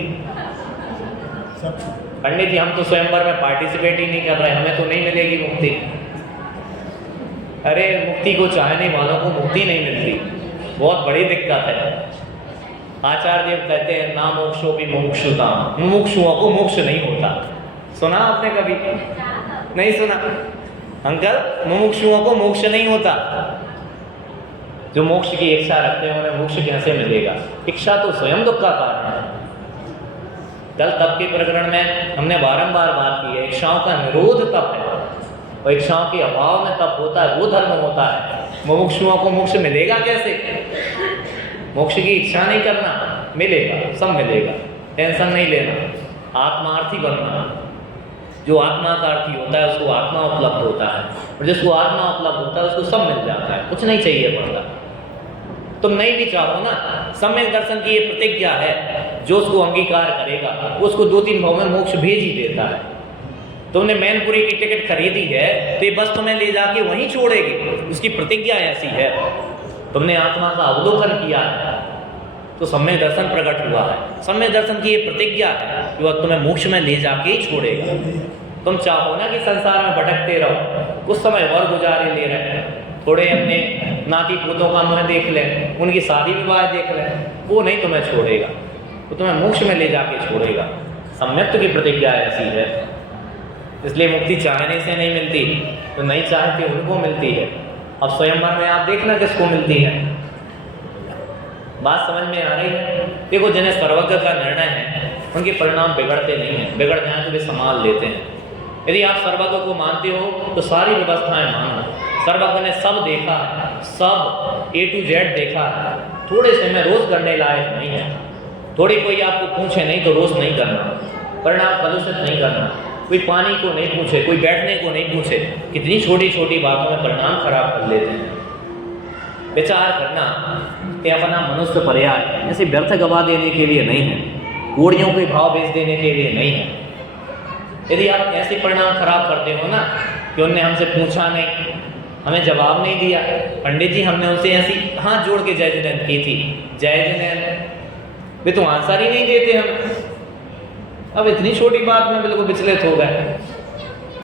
पंडित जी हम तो स्वयंवर में पार्टिसिपेट ही नहीं कर रहे, हमें तो नहीं मिलेगी मुक्ति। अरे मुक्ति को चाहने वालों को मुक्ति नहीं मिलती, बहुत बड़ी दिक्कत है। आचार्य देव कहते हैं ना मोक्षो भी मुमुक्षुता, मुमुक्षुओं को मोक्ष नहीं होता। सुना आपने कभी? नहीं सुना? अंकल, मुमुक्षुओं को मोक्ष नहीं होता। जो मोक्ष की इच्छा रखते हैं उन्हें मोक्ष कैसे मिलेगा? इच्छा तो स्वयं दुख का कारण है। दल तप के प्रकरण में हमने बारंबार बात की है, इच्छाओं का निरोध तप है और इच्छाओं के अभाव में तप होता है, वो धर्म होता है। मुमुक्षुओं को मोक्ष मिलेगा कैसे? मोक्ष की इच्छा नहीं करना, मिलेगा, सब मिलेगा, टेंशन नहीं लेना। आत्मार्थी बनना, जो आत्मा का अर्थी होता है उसको आत्मा उपलब्ध होता है, और जिसको आत्मा उपलब्ध होता है उसको सब मिल जाता है, कुछ नहीं चाहिए पड़ता। तुम नहीं भी चाहो ना, सम्यक दर्शन की ये प्रतिज्ञा है, जो उसको अंगीकार करेगा उसको 2-3 भाव में मोक्ष भेज ही देता है। तुमने मैनपुरी की टिकट खरीदी है तो ये बस तुम्हें ले जाके वहीं छोड़ेगी, उसकी प्रतिज्ञा ऐसी है। तुमने आत्मा का अवलोकन किया है तो सम्यक दर्शन प्रकट हुआ है। सम्यक दर्शन की ये प्रतिज्ञा है कि वह तुम्हें मोक्ष में ले जाके ही छोड़ेगा। तुम चाहो ना कि संसार में भटकते रहो, कुछ समय और गुजारे ले रहे हैं, थोड़े अपने नाती पोतों का मुँह देख लें, उनकी शादी विवाह देख लें, वो नहीं तुम्हें छोड़ेगा, वो तुम्हें मोक्ष में ले जाके छोड़ेगा। सम्यक की प्रतिज्ञा ऐसी है। इसलिए मुक्ति चाहने से नहीं मिलती, तो नहीं चाहते उनको मिलती है। अब स्वयंवर में आप देखना किसको मिलती है। बात समझ में आ रही है? देखो, जिन्हें सर्वज्ञ का निर्णय है उनके परिणाम बिगड़ते नहीं हैं, बिगड़ जाए तो वे संभाल लेते हैं। यदि आप सर्वज्ञ को मानते हो तो सारी व्यवस्थाएं मानो। सर्वज्ञ ने सब देखा है, सब A to Z देखा है। थोड़े से में रोज करने लायक नहीं है। थोड़ी कोई आपको पूछे नहीं तो रोज नहीं करना, परिणाम कलुषित नहीं करना। कोई पानी को नहीं पूछे, कोई बैठने को नहीं पूछे, कितनी छोटी छोटी बातों में परिणाम खराब कर लेते हैं। विचार करना कि अपना मनुष्य पर्याय ऐसे व्यर्थ गवा देने के लिए नहीं है, कौड़ियों के भाव बेच देने के लिए नहीं है। यदि आप ऐसे परिणाम खराब करते हो ना कि उनने हमसे पूछा नहीं, हमें जवाब नहीं दिया। पंडित जी हमने उनसे ऐसी हाथ जोड़ के जय जिनेंद्र की थी, जय जिनेंद्र वे तो आंसर ही नहीं देते हम। अब इतनी छोटी बात में बिल्कुल विचलित हो गए।